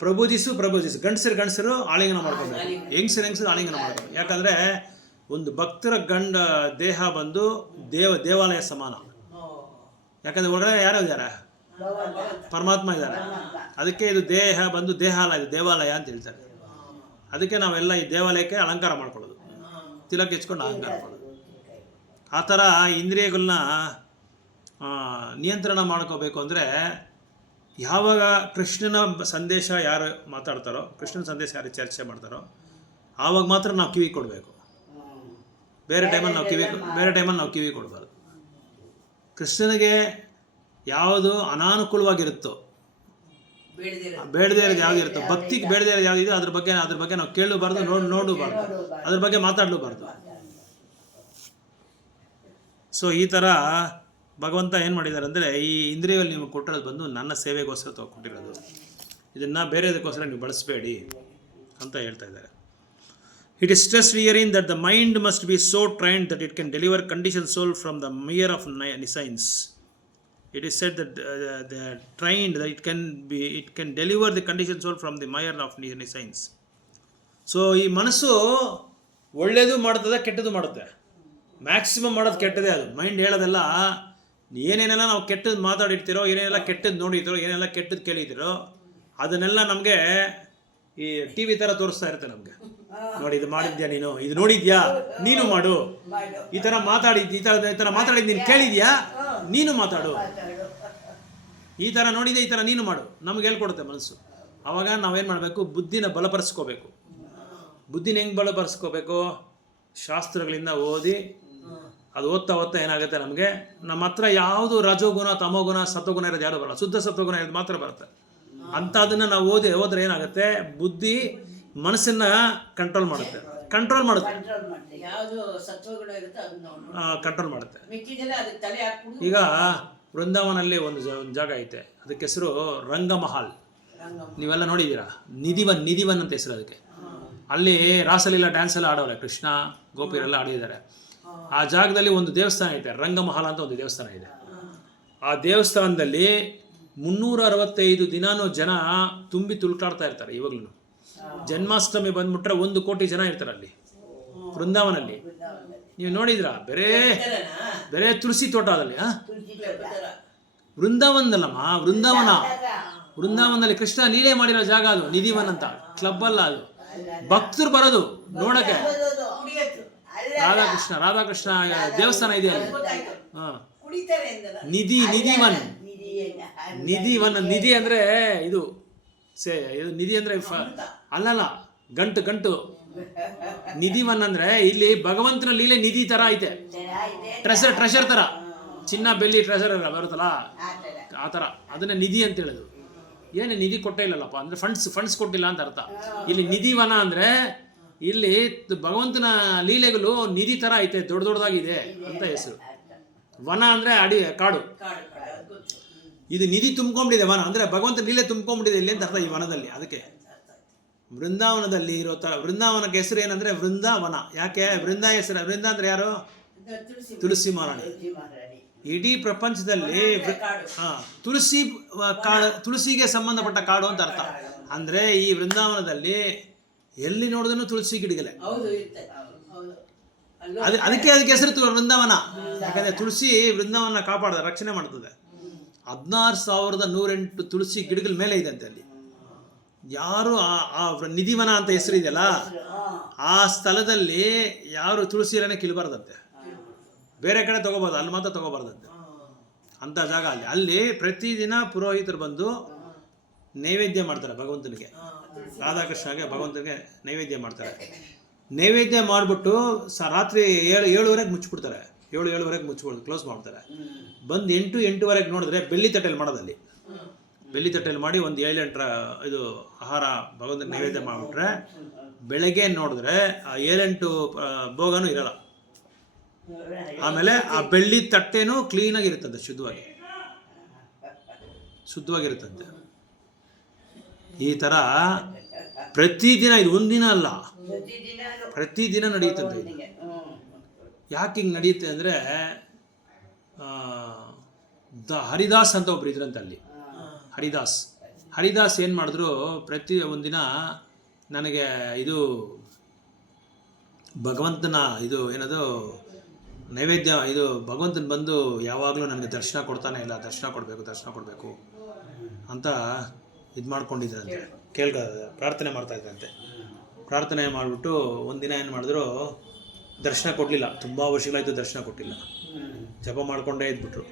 ಪ್ರಬೋಧಿಸು ಗಂಡಸರು ಆಲಿಂಗನ ಮಾಡ್ಕೊಬೇಕು, ಹೆಂಗಸರು ಆಲಿಂಗನ ಮಾಡ್ಬೇಕು. ಯಾಕಂದರೆ ಒಂದು ಭಕ್ತರ ದೇಹ ಬಂದು ದೇವಾಲಯ ಸಮಾನ. ಯಾಕಂದರೆ ಒಳಗಡೆ ಯಾರು ಇದ್ದಾರೆ, ಪರಮಾತ್ಮ ಇದ್ದಾರೆ. ಅದಕ್ಕೆ ಇದು ದೇಹ ಬಂದು ದೇವಾಲಯ ಅಂತ ಹೇಳ್ತಾರೆ. ಅದಕ್ಕೆ ನಾವೆಲ್ಲ ಈ ದೇವಾಲಯಕ್ಕೆ ಅಲಂಕಾರ ಮಾಡ್ಕೊಳ್ಳೋದು, ತಿಲಕ ಹೆಚ್ಕೊಂಡು ಅಲಂಕಾರ ಮಾಡೋದು. ಆ ಥರ ಇಂದ್ರಿಯಗಳನ್ನ ನಿಯಂತ್ರಣ ಮಾಡ್ಕೋಬೇಕು ಅಂದರೆ, ಯಾವಾಗ ಕೃಷ್ಣನ ಸಂದೇಶ ಯಾರು ಮಾತಾಡ್ತಾರೋ, ಕೃಷ್ಣನ ಸಂದೇಶ ಯಾರು ಚರ್ಚೆ ಮಾಡ್ತಾರೋ, ಆವಾಗ ಮಾತ್ರ ನಾವು ಕಿವಿ ಕೊಡಬೇಕು. ಬೇರೆ ಟೈಮಲ್ಲಿ ನಾವು ಕಿವಿ ಕೊಡಬಾರ್ದು. ಕೃಷ್ಣನಿಗೆ ಯಾವುದು ಅನಾನುಕೂಲವಾಗಿರುತ್ತೋ, ಬೇಡದೇ ಇರೋದು ಯಾವುದಿರುತ್ತೋ, ಭಕ್ತಿಗೆ ಬೇಡದೇ ಇರೋದು ಯಾವುದಿದೆ ಅದ್ರ ಬಗ್ಗೆ ನಾವು ಕೇಳಬಾರ್ದು, ನೋಡಬಾರ್ದು, ಅದ್ರ ಬಗ್ಗೆ ಮಾತಾಡಲೂಬಾರ್ದು. ಸೊ ಈ ಥರ ಭಗವಂತ ಏನು ಮಾಡಿದ್ದಾರೆ ಅಂದರೆ, ಈ ಇಂದ್ರಿಯಗಳು ನೀವು ಕೊಟ್ಟಿರೋದು ಬಂದು ನನ್ನ ಸೇವೆಗೋಸ್ಕರ ಕೊಟ್ಟಿರೋದು, ಇದನ್ನು ಬೇರೆದಕ್ಕೋಸ್ಕರ ನೀವು ಬಳಸಬೇಡಿ ಅಂತ ಹೇಳ್ತಾ ಇದ್ದಾರೆ. It is stressed herein that the mind must be so trained that it can deliver condition soul from the mire of nescience. It is said that they are trained that it can deliver the conditioned soul from the mire of nescience. So ಈ ಮನಸ್ಸು ಒಳ್ಳೇದು ಮಾಡ್ತದೆ, ಕೆಟ್ಟದ್ದು ಮಾಡುತ್ತೆ. ಮ್ಯಾಕ್ಸಿಮಮ್ ಮಾಡೋದು ಕೆಟ್ಟದೇ. ಅದು ಮೈಂಡ್ ಹೇಳೋದೆಲ್ಲ, ಏನೇನೆಲ್ಲ ನಾವು ಕೆಟ್ಟದ್ದು ಮಾತಾಡಿರ್ತೀರೋ, ಏನೇನೆಲ್ಲ ಕೆಟ್ಟದ್ದು ನೋಡಿರ್ತೀರೋ, ಏನೆಲ್ಲ ಕೆಟ್ಟದ್ದು ಕೇಳಿದ್ದೀರೋ, ಅದನ್ನೆಲ್ಲ ನಮಗೆ ಈ ಟಿ ವಿ ಥರ ತೋರಿಸ್ತಾ ಇರುತ್ತೆ ನಮಗೆ. ನೋಡಿ, ಇದು ಮಾಡಿದ್ಯಾ ನೀನು, ಇದು ನೋಡಿದ್ಯಾ ನೀನು ಮಾಡು, ಈ ಥರ ಮಾತಾಡಿದ್ದು ನೀನು ಕೇಳಿದ್ಯಾ ನೀನು ಮಾತಾಡು, ಈ ಥರ ನೋಡಿದೆ ಈ ಥರ ನೀನು ಮಾಡು, ನಮ್ಗೆ ಹೇಳ್ಕೊಡುತ್ತೆ ಮನಸ್ಸು. ಆವಾಗ ನಾವೇನು ಮಾಡಬೇಕು, ಬುದ್ಧಿನ ಬಲಪಡಿಸ್ಕೋಬೇಕು. ಬುದ್ಧಿನ ಹೆಂಗೆ ಬಲಪಡಿಸ್ಕೋಬೇಕು? ಶಾಸ್ತ್ರಗಳಿಂದ ಓದಿ, ಅದು ಓದ್ತಾ ಏನಾಗುತ್ತೆ, ನಮ್ಮ ಹತ್ರ ಯಾವುದು ರಜೋಗುಣ, ತಮೋಗುಣ, ಸತ್ವಗುಣ ಇರೋದು ಯಾವುದು ಬರಲ್ಲ, ಶುದ್ಧ ಸತ್ವಗುಣ ಇರೋದು ಮಾತ್ರ ಬರುತ್ತೆ. ಅಂಥದನ್ನು ನಾವು ಹೋದ್ರೆ ಏನಾಗುತ್ತೆ, ಬುದ್ಧಿ ಮನಸ್ಸನ್ನ ಕಂಟ್ರೋಲ್ ಮಾಡುತ್ತೆ. ಕಂಟ್ರೋಲ್ ಮಾಡುತ್ತೆ. ಈಗ ವೃಂದಾವನಲ್ಲಿ ಒಂದು ಜಾಗ ಐತೆ, ಅದಕ್ಕೆ ಹೆಸರು ರಂಗಮಹಲ್. ನೀವೆಲ್ಲ ನೋಡಿದ್ದೀರಾ? ನಿಧಿವನ್ ಅಂತ ಹೆಸರು ಅದಕ್ಕೆ. ಅಲ್ಲಿ ರಾಸಲೀಲಾ ಡ್ಯಾನ್ಸ್ ಎಲ್ಲ ಆಡೋರೆ, ಕೃಷ್ಣ ಗೋಪಿಯರೆಲ್ಲ ಆಡಿದ್ದಾರೆ. ಆ ಜಾಗದಲ್ಲಿ ಒಂದು ದೇವಸ್ಥಾನ ಐತೆ, ರಂಗಮಹಲ್ ಅಂತ ಒಂದು ದೇವಸ್ಥಾನ ಇದೆ. ಆ ದೇವಸ್ಥಾನದಲ್ಲಿ 365 ದಿನಾನೂ ಜನ ತುಂಬಿ ತುಳ್ಕಾಡ್ತಾ ಇರ್ತಾರೆ. ಇವಾಗ್ಲೂ ಜನ್ಮಾಷ್ಟಮಿ ಬಂದ್ಬಿಟ್ರೆ 1 ಕೋಟಿ ಜನ ಇರ್ತಾರೆ ಅಲ್ಲಿ ವೃಂದಾವನಲ್ಲಿ. ನೀವು ನೋಡಿದ್ರಾ? ಬೇರೆ ತುಳಸಿ ತೋಟ ಅದಲ್ಲಿ. ವೃಂದಾವನದಲ್ಲಮ್ಮ, ವೃಂದಾವನದಲ್ಲಿ ಕೃಷ್ಣ ಲೀಲೆ ಮಾಡಿರೋ ಜಾಗ ಅದು. ನಿಧಿವನ್ ಅಂತ ಕ್ಲಬ್ ಅಲ್ಲ ಅದು, ಭಕ್ತರು ಬರೋದು ನೋಡಕ್ಕೆ. ರಾಧಾಕೃಷ್ಣ ದೇವಸ್ಥಾನ ಇದೆ ಅಲ್ಲಿ. ನಿಧಿ ಅಂದ್ರೆ ಇದು ನಿಧಿ ಅಂದ್ರೆ ಅಲ್ಲಲ್ಲ, ಗಂಟು ನಿಧಿವನ ಅಂದರೆ ಇಲ್ಲಿ ಭಗವಂತನ ಲೀಲೆ ನಿಧಿ ಥರ ಐತೆ, ಟ್ರೆಷರ್ ಥರ, ಚಿನ್ನ ಬೆಳ್ಳಿ ಟ್ರೆಷರ್ ಬರುತ್ತಲ್ಲ ಆ ಥರ, ಅದನ್ನ ನಿಧಿ ಅಂತ ಹೇಳೋದು. ಏನು ನಿಧಿ ಕೊಟ್ಟೇ ಇಲ್ಲಲ್ಲಪ್ಪ ಅಂದರೆ ಫಂಡ್ಸ್ ಕೊಟ್ಟಿಲ್ಲ ಅಂತ ಅರ್ಥ. ಇಲ್ಲಿ ನಿಧಿವನ ಅಂದರೆ ಇಲ್ಲಿ ಭಗವಂತನ ಲೀಲೆಗಳು ನಿಧಿ ಥರ ಐತೆ, ದೊಡ್ಡದಾಗಿದೆ ಅಂತ ಹೆಸರು. ವನ ಅಂದರೆ ಕಾಡು, ಇದು ನಿಧಿ ತುಂಬ್ಕೊಂಡ್ಬಿಟ್ಟಿದೆ ವನ ಅಂದರೆ ಭಗವಂತನ ಲೀಲೆ ತುಂಬ್ಕೊಂಡ್ಬಿಟ್ಟಿದೆ ಇಲ್ಲಿ ಅಂತ ಅರ್ಥ ಈ ವನದಲ್ಲಿ. ಅದಕ್ಕೆ ವೃಂದಾವನದಲ್ಲಿ ಇರೋ ಥರ, ವೃಂದಾವನಕ್ಕೆ ಹೆಸರು ಏನಂದರೆ ವೃಂದಾವನ. ಯಾಕೆ ವೃಂದ ಹೆಸರು? ವೃಂದ ಅಂದರೆ ಯಾರು? ತುಳಸಿ ಮಹಾರಾಣಿ. ಇಡೀ ಪ್ರಪಂಚದಲ್ಲಿ ತುಳಸಿ ಕಾಡು, ತುಳಸಿಗೆ ಸಂಬಂಧಪಟ್ಟ ಕಾಡು ಅಂತ ಅರ್ಥ. ಅಂದರೆ ಈ ವೃಂದಾವನದಲ್ಲಿ ಎಲ್ಲಿ ನೋಡಿದ್ರು ತುಳಸಿ ಗಿಡಗಳೇ. ಅದಕ್ಕೆ ಹೆಸರು ವೃಂದಾವನ. ಯಾಕಂದರೆ ತುಳಸಿ ವೃಂದಾವನ ಕಾಪಾಡ್ದ, ರಕ್ಷಣೆ ಮಾಡ್ತದೆ. 16,108 ತುಳಸಿ ಗಿಡಗಳ ಮೇಲೆ ಇದೆ ಅಂತ ಅಲ್ಲಿ. ಯಾರು ಆ ನಿಧಿವನ ಅಂತ ಹೆಸರು ಇದೆಯಲ್ಲ, ಆ ಸ್ಥಳದಲ್ಲಿ ಯಾರು ತುಳಸಿ ಎಲೆನೇ ಕಿಲ್ಬಾರ್ದಂತೆ, ಬೇರೆ ಕಡೆ ತಗೋಬಾರ್ದು, ಅಲ್ಲಿ ಮಾತ್ರ ತಗೋಬಾರ್ದಂತೆ ಅಂಥ ಜಾಗ ಅಲ್ಲಿ. ಅಲ್ಲಿ ಪ್ರತಿದಿನ ಪುರೋಹಿತರು ಬಂದು ನೈವೇದ್ಯ ಮಾಡ್ತಾರೆ ಭಗವಂತನಿಗೆ, ರಾಧಾಕೃಷ್ಣಗೆ ಭಗವಂತನಿಗೆ ನೈವೇದ್ಯ ಮಾಡ್ತಾರೆ. ನೈವೇದ್ಯ ಮಾಡಿಬಿಟ್ಟು ರಾತ್ರಿ 7:30 ಮುಚ್ಚಿಬಿಡ್ತಾರೆ. 7:30 ಮುಚ್ಚಿಬಿಡ್ತು, ಕ್ಲೋಸ್ ಮಾಡ್ತಾರೆ. ಬಂದು 8:08 ನೋಡಿದ್ರೆ ಬೆಳ್ಳಿ ತಟ್ಟೆಯಲ್ಲಿ ಮಾಡೋದಲ್ಲಿ, ಬೆಳ್ಳಿ ತಟ್ಟೆಯಲ್ಲಿ ಮಾಡಿ ಒಂದು 7-8 ಇದು ಆಹಾರ ಭಗವಂತನ ನೈವೇದ್ಯ ಮಾಡಿಬಿಟ್ರೆ ಬೆಳಗ್ಗೆ ನೋಡಿದ್ರೆ ಆ 7-8 ಭೋಗನೂ ಇರಲ್ಲ. ಆಮೇಲೆ ಆ ಬೆಳ್ಳಿ ತಟ್ಟೆನೂ ಕ್ಲೀನಾಗಿರುತ್ತಂತೆ, ಶುದ್ಧವಾಗಿರುತ್ತಂತೆ. ಈ ಥರ ಪ್ರತಿದಿನ, ಇದು ಒಂದಿನ ಅಲ್ಲ, ಪ್ರತಿದಿನ ನಡೆಯುತ್ತಂತೆ. ಇದು ಯಾಕೆ ಹಿಂಗೆ ನಡೆಯುತ್ತೆ ಅಂದರೆ ಹರಿದಾಸ್ ಅಂತ ಒಬ್ರು ಇದ್ರಂತೆ ಅಲ್ಲಿ. ಹರಿದಾಸ್ ಏನು ಮಾಡಿದ್ರು, ಪ್ರತಿ ಒಂದಿನ ನನಗೆ ಇದು ಭಗವಂತನ ಇದು ಏನದು ನೈವೇದ್ಯ, ಇದು ಭಗವಂತನ ಬಂದು ಯಾವಾಗಲೂ ನನಗೆ ದರ್ಶನ ಕೊಡ್ತಾನೆ ಇಲ್ಲ, ದರ್ಶನ ಕೊಡಬೇಕು ಅಂತ ಇದು ಮಾಡ್ಕೊಂಡಿದ್ರಂತೆ. ಪ್ರಾರ್ಥನೆ ಮಾಡ್ತಾಯಿದ್ರಂತೆ. ಪ್ರಾರ್ಥನೆ ಮಾಡಿಬಿಟ್ಟು ಒಂದಿನ ಏನು ಮಾಡಿದ್ರು, ದರ್ಶನ ಕೊಡಲಿಲ್ಲ. ತುಂಬ ವರ್ಷಗಳಾಯಿತು ದರ್ಶನ ಕೊಟ್ಟಿಲ್ಲ. ಜಪ ಮಾಡಿಕೊಂಡೇ ಇದ್ಬಿಟ್ರು.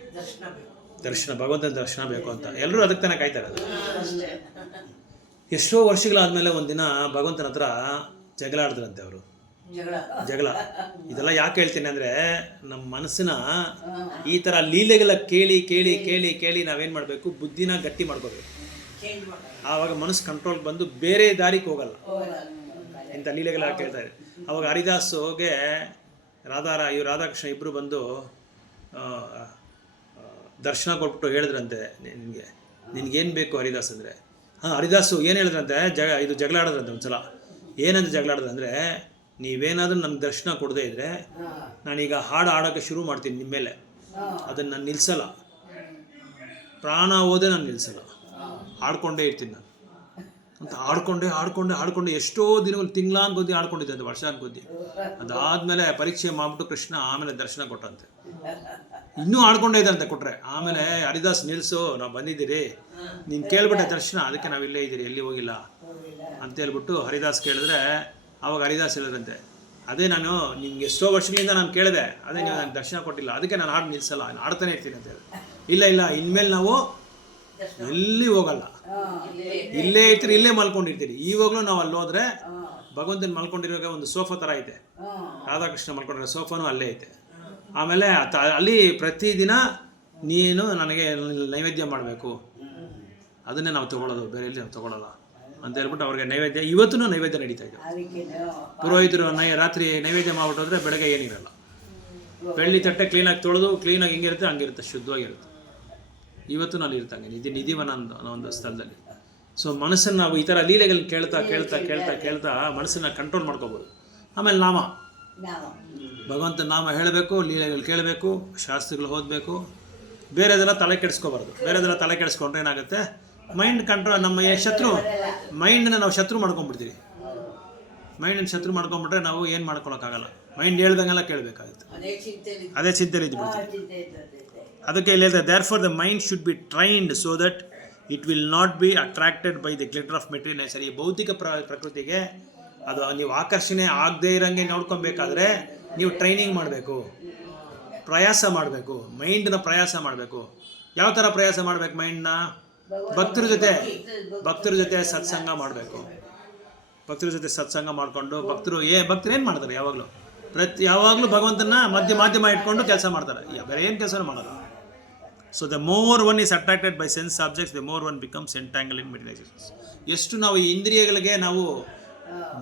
ಭಗವಂತನ ದರ್ಶನ ಬೇಕು ಅಂತ ಎಲ್ಲರೂ ಅದಕ್ಕೆ ತಾನೇ ಕಾಯ್ತಾ ಇರೋದು. ಎಷ್ಟೋ ವರ್ಷಗಳಾದಮೇಲೆ ಒಂದಿನ ಭಗವಂತನ ಹತ್ರ ಜಗಳ ಆಡಿದ್ರಂತೆ ಅವರು. ಜಗಳ ಇದೆಲ್ಲ ಯಾಕೆ ಹೇಳ್ತೀನಿ ಅಂದರೆ, ನಮ್ಮ ಮನಸ್ಸಿನ ಈ ಥರ ಲೀಲೆಗಳ ಕೇಳಿ ನಾವೇನು ಮಾಡಬೇಕು, ಬುದ್ಧಿನ ಗಟ್ಟಿ ಮಾಡ್ಕೋಬೇಕು. ಆವಾಗ ಮನಸ್ಸು ಕಂಟ್ರೋಲ್ ಬಂದು ಬೇರೆ ದಾರಿಗೆ ಹೋಗಲ್ಲ. ಇಂಥ ಲೀಲೆಗಳ ಕೇಳ್ತಾ ಇದೆ. ಅವಾಗ ಹರಿದಾಸ್ಗೆ ರಾಧಾಕೃಷ್ಣ ಇಬ್ಬರು ಬಂದು ದರ್ಶನ ಕೊಟ್ಬಿಟ್ಟು ಹೇಳಿದ್ರಂತೆ, ನಿನಗೇನು ಬೇಕು ಹರಿದಾಸ್ ಅಂದರೆ. ಹರಿದಾಸು ಏನು ಹೇಳಿದ್ರಂತೆ, ಜಗಳ ಆಡಿದ್ರಂತೆ ಒಂದ್ಸಲ. ಏನಂತ ಜಗಳ ಆಡಿದ್ರಂದರೆ, ನೀವೇನಾದರೂ ನನಗೆ ದರ್ಶನ ಕೊಡದೇ ಇದ್ದರೆ ನಾನೀಗ ಹಾಡು ಆಡೋಕ್ಕೆ ಶುರು ಮಾಡ್ತೀನಿ ನಿಮ್ಮ ಮೇಲೆ, ಅದನ್ನು ನಾನು ನಿಲ್ಲಿಸಲ್ಲ, ಪ್ರಾಣ ಹೋದೆ ನಾನು ನಿಲ್ಲಿಸಲ್ಲ, ಆಡ್ಕೊಂಡೇ ಇರ್ತೀನಿ ನಾನು ಅಂತ. ಆಡ್ಕೊಂಡೆ ಎಷ್ಟೋ ದಿನಗಳು, ತಿಂಗಳಾನ್ಗೊದ್ದಿ ಆಡ್ಕೊಂಡಿದ್ದೆ, ಅದು ವರ್ಷಾನ್ಗೊದ್ದಿ. ಅದಾದಮೇಲೆ ಪರೀಕ್ಷೆ ಮಾಡಿಬಿಟ್ಟು ಕೃಷ್ಣ ಆಮೇಲೆ ದರ್ಶನ ಕೊಟ್ಟಂತೆ. ಇನ್ನೂ ಆಡ್ಕೊಂಡೇ ಇದ್ದಂತೆ ಕೊಟ್ಟರೆ. ಆಮೇಲೆ ಹರಿದಾಸ್ ನಿಲ್ಲಿಸು, ನಾವು ಬಂದಿದ್ದೀರಿ, ನೀನು ಕೇಳ್ಬಿಟ್ಟೆ ದರ್ಶನ, ಅದಕ್ಕೆ ನಾವು ಇಲ್ಲೇ ಇದ್ದೀರಿ, ಎಲ್ಲಿ ಹೋಗಿಲ್ಲ ಅಂತ ಹೇಳ್ಬಿಟ್ಟು ಹರಿದಾಸ್ ಕೇಳಿದ್ರೆ, ಆವಾಗ ಹರಿದಾಸ್ ಹೇಳಿದ್ರಂತೆ, ಅದೇ ನಾನು ನಿಮ್ಗೆ ಎಷ್ಟೋ ವರ್ಷಗಳಿಂದ ನಾನು ಕೇಳಿದೆ, ಅದೇ ನೀವು ನನಗೆ ದರ್ಶನ ಕೊಟ್ಟಿಲ್ಲ, ಅದಕ್ಕೆ ನಾನು ಹಾಡು ನಿಲ್ಲಿಸಲ್ಲ, ನಾನು ಆಡ್ತಾನೆ ಇರ್ತೀನಿ ಅಂತ ಹೇಳಿ. ಇಲ್ಲ ಇನ್ಮೇಲೆ ನಾವು ಎಲ್ಲಿ ಹೋಗಲ್ಲ, ಇಲ್ಲೇ ಇರ್ತೀರಿ, ಇಲ್ಲೇ ಮಲ್ಕೊಂಡಿರ್ತೀರಿ. ಇವಾಗಲೂ ನಾವು ಅಲ್ಲಿ ಹೋದ್ರೆ ಭಗವಂತನ ಮಲ್ಕೊಂಡಿರುವಾಗ ಒಂದು ಸೋಫಾ ಥರ ಐತೆ, ರಾಧಾಕೃಷ್ಣ ಮಲ್ಕೊಂಡಿರೋ ಸೋಫಾನು ಅಲ್ಲೇ ಐತೆ. ಆಮೇಲೆ ಅಲ್ಲಿ ಪ್ರತಿದಿನ ನೀನು ನನಗೆ ನೈವೇದ್ಯ ಮಾಡಬೇಕು, ಅದನ್ನೇ ನಾವು ತೊಗೊಳ್ಳೋದು, ಬೇರೆ ಎಲ್ಲಿ ನಾವು ತೊಗೊಳ್ಳಲ್ಲ ಅಂತ ಹೇಳ್ಬಿಟ್ಟು ಅವ್ರಿಗೆ ನೈವೇದ್ಯ, ಇವತ್ತೂ ನೈವೇದ್ಯ ನಡೀತಾ ಇದೆ. ಪುರೋಹಿತರು ರಾತ್ರಿ ನೈವೇದ್ಯ ಮಾಡ್ಬಿಟ್ಟೋದ್ರೆ ಬೆಳಗ್ಗೆ ಏನಿರಲ್ಲ. ಬೆಳ್ಳಿ ತಟ್ಟೆ ಕ್ಲೀನಾಗಿ ತೊಳೆದು ಕ್ಲೀನಾಗಿ ಹೆಂಗಿರುತ್ತೆ ಹಂಗಿರುತ್ತೆ, ಶುದ್ಧವಾಗಿರುತ್ತೆ. ಇವತ್ತು ಅಲ್ಲಿ ಇರ್ತಂಗೆ ನಿಧಿವನ ಅನ್ನೋ ಒಂದು ಸ್ಥಳದಲ್ಲಿ. ಸೊ ಮನಸ್ಸನ್ನು ನಾವು ಈ ಥರ ಲೀಲೆಗಳನ್ನ ಕೇಳ್ತಾ ಮನಸ್ಸನ್ನು ಕಂಟ್ರೋಲ್ ಮಾಡ್ಕೋಬೋದು. ಆಮೇಲೆ ಭಗವಂತನ ನಾಮ ಹೇಳಬೇಕು, ಲೀಲೆಗಳು ಕೇಳಬೇಕು, ಶಾಸ್ತ್ರಗಳು ಓದಬೇಕು. ಬೇರೆದೆಲ್ಲ ತಲೆ ಕೆಡಿಸ್ಕೋಬಾರ್ದು. ಬೇರೆದೆಲ್ಲ ತಲೆ ಕೆಡಿಸ್ಕೊಂಡ್ರೆ ಏನಾಗುತ್ತೆ, ಮೈಂಡ್ ಕಂಟ್ರೋಲ್, ನಮ್ಮ ಮೈಂಡನ್ನ ನಾವು ಶತ್ರು ಮಾಡ್ಕೊಂಡ್ಬಿಡ್ತೀವಿ. ಮೈಂಡನ್ನು ಶತ್ರು ಮಾಡ್ಕೊಂಡ್ಬಿಟ್ರೆ ನಾವು ಏನು ಮಾಡ್ಕೊಳಕ್ಕಾಗಲ್ಲ. ಮೈಂಡ್ ಹೇಳ್ದಂಗೆಲ್ಲ ಕೇಳಬೇಕಾಗುತ್ತೆ, ಅದೇ ಚಿಂತೆಯಲ್ಲಿ ಇದ್ಬಿಡ್ತೀವಿ. ಅದಕ್ಕೆ ಇಲ್ಲಿ ಹೇಳ್ತಾರೆ, therefore the mind should be trained so that it will not be attracted by the glitter of material nature. ಈ ಭೌತಿಕ ಪ್ರಕೃತಿಗೆ ಅದು ನೀವು ಆಕರ್ಷಣೆ ಆಗದೇ ಇರೋಂಗೆ ನೋಡ್ಕೊಬೇಕಾದ್ರೆ ನೀವು ಟ್ರೈನಿಂಗ್ ಮಾಡಬೇಕು, ಪ್ರಯಾಸ ಮಾಡಬೇಕು, ಮೈಂಡ್ನ ಪ್ರಯಾಸ ಮಾಡಬೇಕು. ಯಾವ ಥರ ಪ್ರಯಾಸ ಮಾಡಬೇಕು ಮೈಂಡ್ನ? ಭಕ್ತರ ಜೊತೆ ಸತ್ಸಂಗ ಮಾಡಬೇಕು. ಭಕ್ತರ ಜೊತೆ ಸತ್ಸಂಗ ಮಾಡಿಕೊಂಡು ಭಕ್ತರು ಏನು ಮಾಡ್ತಾರೆ ಯಾವಾಗಲೂ ಭಗವಂತನ ಮಾಧ್ಯಮ ಇಟ್ಕೊಂಡು ಕೆಲಸ ಮಾಡ್ತಾರೆ, ಬೇರೆ ಏನು ಕೆಲಸನೂ ಮಾಡಲ್ಲ. So the more one is attracted by sense objects, the more one becomes entangled in materialisations. ಎಷ್ಟು ನಾವು ಈ ಇಂದ್ರಿಯಗಳಿಗೆ ನಾವು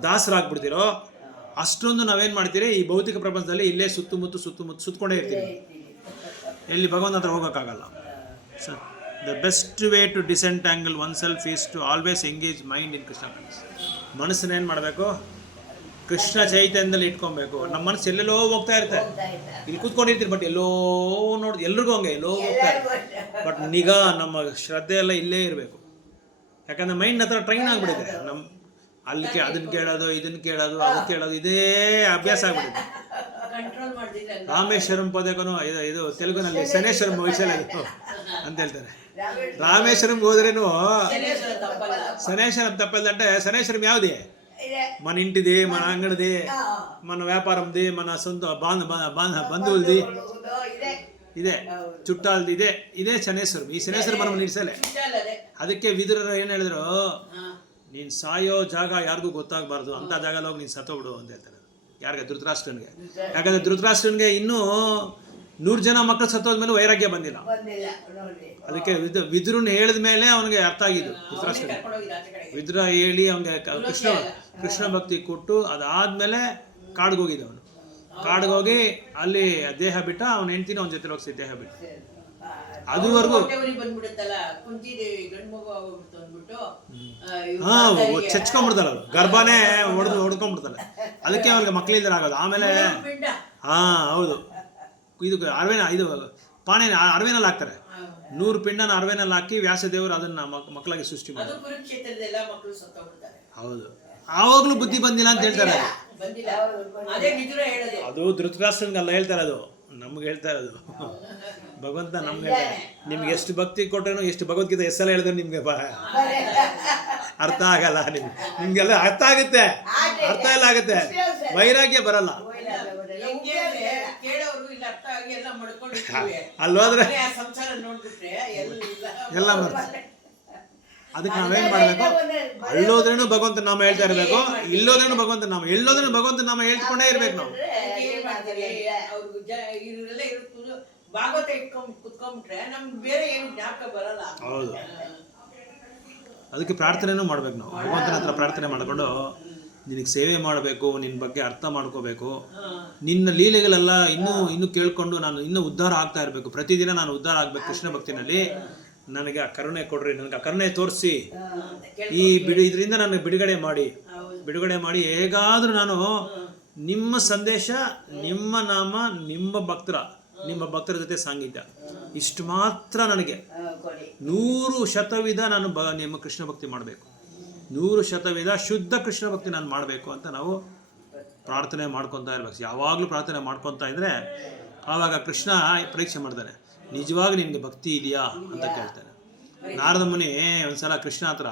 ದಾಸರಾಗ್ಬಿಡ್ತೀರೋ ಅಷ್ಟೊಂದು ನಾವೇನು ಮಾಡ್ತೀರಿ, ಈ ಭೌತಿಕ ಪ್ರಪಂಚದಲ್ಲಿ ಇಲ್ಲೇ ಸುತ್ತಕೊಂಡೇ ಇರ್ತೀವಿ, ಎಲ್ಲಿ ಭಗವಂತ ಹತ್ರ ಹೋಗೋಕ್ಕಾಗಲ್ಲ. So the best way to disentangle oneself is to always engage mind in Krishna consciousness. ಮನಸ್ಸನ್ನ ಏನು ಮಾಡಬೇಕು, ಕೃಷ್ಣ ಚೈತನ್ಯದಲ್ಲಿ ಇಟ್ಕೊಬೇಕು. ನಮ್ಮ ಮನಸ್ಸು ಎಲ್ಲೆಲ್ಲೋ ಹೋಗ್ತಾ ಇರುತ್ತೆ, ಇಲ್ಲಿ ಕೂತ್ಕೊಂಡಿರ್ತೀರಿ ಬಟ್ ಎಲ್ಲೋ ಎಲ್ರಿಗೂ ಹಂಗೆ ಎಲ್ಲೋ ಹೋಗ್ತಾ ಇರುತ್ತೆ. ಬಟ್ ನಿಗಾ ನಮ್ಮ ಶ್ರದ್ಧೆ ಎಲ್ಲ ಇಲ್ಲೇ ಇರಬೇಕು. ಯಾಕಂದರೆ ಮೈಂಡ್ ಹತ್ರ ಟ್ರೈನ್ ಆಗಿಬಿಟ್ಟಿದೆ. ಅದನ್ನು ಕೇಳೋದು ಇದನ್ನು ಕೇಳೋದು ಅದನ್ನು ಕೇಳೋದು ಇದೇ ಅಭ್ಯಾಸ ಆಗ್ಬಿಟ್ಟಿದೆ. ರಾಮೇಶ್ವರಂ ಪದಕನು ಇದು ತೆಲುಗುನಲ್ಲಿ ಶನೇಶ್ವರಂ ವೈಶಾಲ ಅಂತ ಹೇಳ್ತಾರೆ. ರಾಮೇಶ್ವರಂಗೆ ಹೋದ್ರೇನು శనేశ్వరం తప్పదంటే శనేశ్వరం యావది మన ఇంటిది, మన అంగడిది, మన వ్యాపారంది, మన సొంత బంధువులది, ఇదే చుట్టాలది, ఇదే శనేశ్వరం. ఈ శనేశ్వరం మనం ನಿಲ್ಸಲೆ. ಅದಕ್ಕೆ ವಿದುರರು ಏನು ಹೇಳಿದ್ರು, ನೀನು ಸಾಯೋ ಜಾಗ ಯಾರಿಗೂ ಗೊತ್ತಾಗಬಾರ್ದು, ಅಂಥ ಜಾಗದಲ್ಲಿ ಹೋಗಿ ನೀನು ಸತ್ತೋಗ್ಬಿಡು ಅಂತ ಹೇಳ್ತಾರೆ. ಯಾರಿಗೆ? ಧೃತರಾಷ್ಟ್ರನಿಗೆ. ಯಾಕಂದರೆ ಧೃತರಾಷ್ಟ್ರನಿಗೆ ಇನ್ನೂ 100 ಜನ ಮಕ್ಕಳು ಸತ್ತೋದ್ಮೇಲೆ ವೈರಾಗ್ಯ ಬಂದಿಲ್ಲ. ಅದಕ್ಕೆ ವಿದುರನ್ ಹೇಳಿದ ಮೇಲೆ ಅವನಿಗೆ ಅರ್ಥ ಆಗಿದ್ದು ಧೃತರಾಷ್ಟ್ರನಿಗೆ. ವಿದುರ ಹೇಳಿ ಅವನಿಗೆ ಕೃಷ್ಣ ಭಕ್ತಿ ಕೊಟ್ಟು ಅದಾದಮೇಲೆ ಕಾಡ್ಗೋಗಿದ್ದ ಅವನು. ಕಾಡ್ಗೋಗಿ ಅಲ್ಲಿ ದೇಹ ಬಿಟ್ಟ, ಅವನ ಹೆಂಡ್ತಿನ ಅವನ ಜೊತೆ ಹೋಗಿಸಿ ದೇಹ ಬಿಟ್ಟು. ಅದುವರೆಗೂ ಚಚ್ಕೊಂಡ್ಬಿಡ್ತಾರ, ಗರ್ಭನೇ ಹೊಡ್ಕೊಂಡ್ಬಿಡ್ತಾನೆ. ಅದಕ್ಕೆ ಅವ್ರಿಗೆ ಮಕ್ಕಳಿಲ್ದರ ಆಗೋದು. ಆಮೇಲೆ ಹೌದು, ಇದು ಅರವೇನಲ್ಲಿ ಹಾಕ್ತಾರೆ. 100 ಪಿಂಡನ ಅರವೇನಲ್ಲಿ ಹಾಕಿ ವ್ಯಾಸದೇವರು ಅದನ್ನ ಮಕ್ಕಳಿಗೆ ಸೃಷ್ಟಿ ಮಾಡ್ತಾರೆ. ಹೌದು, ಆವಾಗಲೂ ಬುದ್ಧಿ ಬಂದಿಲ್ಲ ಅಂತ ಹೇಳ್ತಾರೆ. ಅದು ಧೃತರಾಷ್ಟ್ರನಿಗಲ್ಲ ಹೇಳ್ತಾರೆ, ಅದು ನಮ್ಗೆ ಹೇಳ್ತಾ ಇರೋದು. ಭಗವಂತ ನಮ್ಗೆ ಹೇಳ್ತಾರೆ, ನಿಮ್ಗೆ ಎಷ್ಟು ಭಕ್ತಿ ಕೊಟ್ಟರು, ಎಷ್ಟು ಭಗವದ್ಗೀತೆ ಎಷ್ಟೆಲ್ಲ ಹೇಳಿದ್ರೆ ನಿಮ್ಗೆ ಅರ್ಥ ಆಗಲ್ಲ. ನಿಮ್ಗೆಲ್ಲ ಅರ್ಥ ಆಗುತ್ತೆ, ಅರ್ಥ ಎಲ್ಲ ಆಗುತ್ತೆ, ವೈರಾಗ್ಯ ಬರಲ್ಲ. ಅಲ್ಲೋದ್ರೆ ಎಲ್ಲ ಬರ್ತದೆ. ಅದಕ್ಕೆ ನಾವೇನ್ ಮಾಡ್ಬೇಕು, ಅಲ್ಲೋದ್ರೇನು ಭಗವಂತ ನಾಮ ಹೇಳ್ತಾ ಇರ್ಬೇಕು, ಇಲ್ಲೋದ್ರೇನು ಭಗವಂತ ನಾಮ, ಎಲ್ಲೋದ್ರೇನು ಭಗವಂತ ನಾಮ ಹೇಳ್ಕೊಂಡೇ ಇರ್ಬೇಕು ನಾವು. ಹೌದು, ಅದಕ್ಕೆ ಪ್ರಾರ್ಥನೆನೂ ಮಾಡ್ಬೇಕು ನಾವು. ಭಗವಂತನ ಹತ್ರ ಪ್ರಾರ್ಥನೆ ಮಾಡಿಕೊಂಡು ನಿನಗೆ ಸೇವೆ ಮಾಡಬೇಕು, ನಿನ್ನ ಬಗ್ಗೆ ಅರ್ಥ ಮಾಡ್ಕೋಬೇಕು, ನಿನ್ನ ಲೀಲೆಗಳೆಲ್ಲ ಇನ್ನೂ ಕೇಳ್ಕೊಂಡು ನಾನು ಇನ್ನೂ ಉದ್ಧಾರ ಆಗ್ತಾ ಇರಬೇಕು. ಪ್ರತಿದಿನ ನಾನು ಉದ್ಧಾರ ಆಗ್ಬೇಕು ಕೃಷ್ಣ ಭಕ್ತಿನಲ್ಲಿ. ನನಗೆ ಆ ಕರುಣೆ ಕೊಡ್ರಿ, ನನಗೆ ಆ ಕರುಣೆ ತೋರಿಸಿ, ಇದರಿಂದ ನನಗೆ ಬಿಡುಗಡೆ ಮಾಡಿ ಹೇಗಾದರೂ ನಾನು ನಿಮ್ಮ ಸಂದೇಶ, ನಿಮ್ಮ ನಾಮ, ನಿಮ್ಮ ಭಕ್ತರ ಜೊತೆ ಸಾಂಗಿಧ್ಯ, ಇಷ್ಟು ಮಾತ್ರ ನನಗೆ 100% ನಾನು ನಿಮ್ಮ ಕೃಷ್ಣ ಭಕ್ತಿ ಮಾಡಬೇಕು, 100% ಶುದ್ಧ ಕೃಷ್ಣ ಭಕ್ತಿ ನಾನು ಮಾಡಬೇಕು ಅಂತ ನಾವು ಪ್ರಾರ್ಥನೆ ಮಾಡ್ಕೊತಾ ಇರ್ಬೇಕು. ಯಾವಾಗಲೂ ಪ್ರಾರ್ಥನೆ ಮಾಡ್ಕೊತಾ ಇದ್ರೆ ಆವಾಗ ಕೃಷ್ಣ ಪರೀಕ್ಷೆ ಮಾಡ್ತಾನೆ, ನಿಜವಾಗಿ ನಿನಗೆ ಭಕ್ತಿ ಇದೆಯಾ ಅಂತ ಕೇಳ್ತಾನೆ. ನಾರದ ಮುನಿ ಒಂದ್ಸಲ ಕೃಷ್ಣ ಹತ್ರ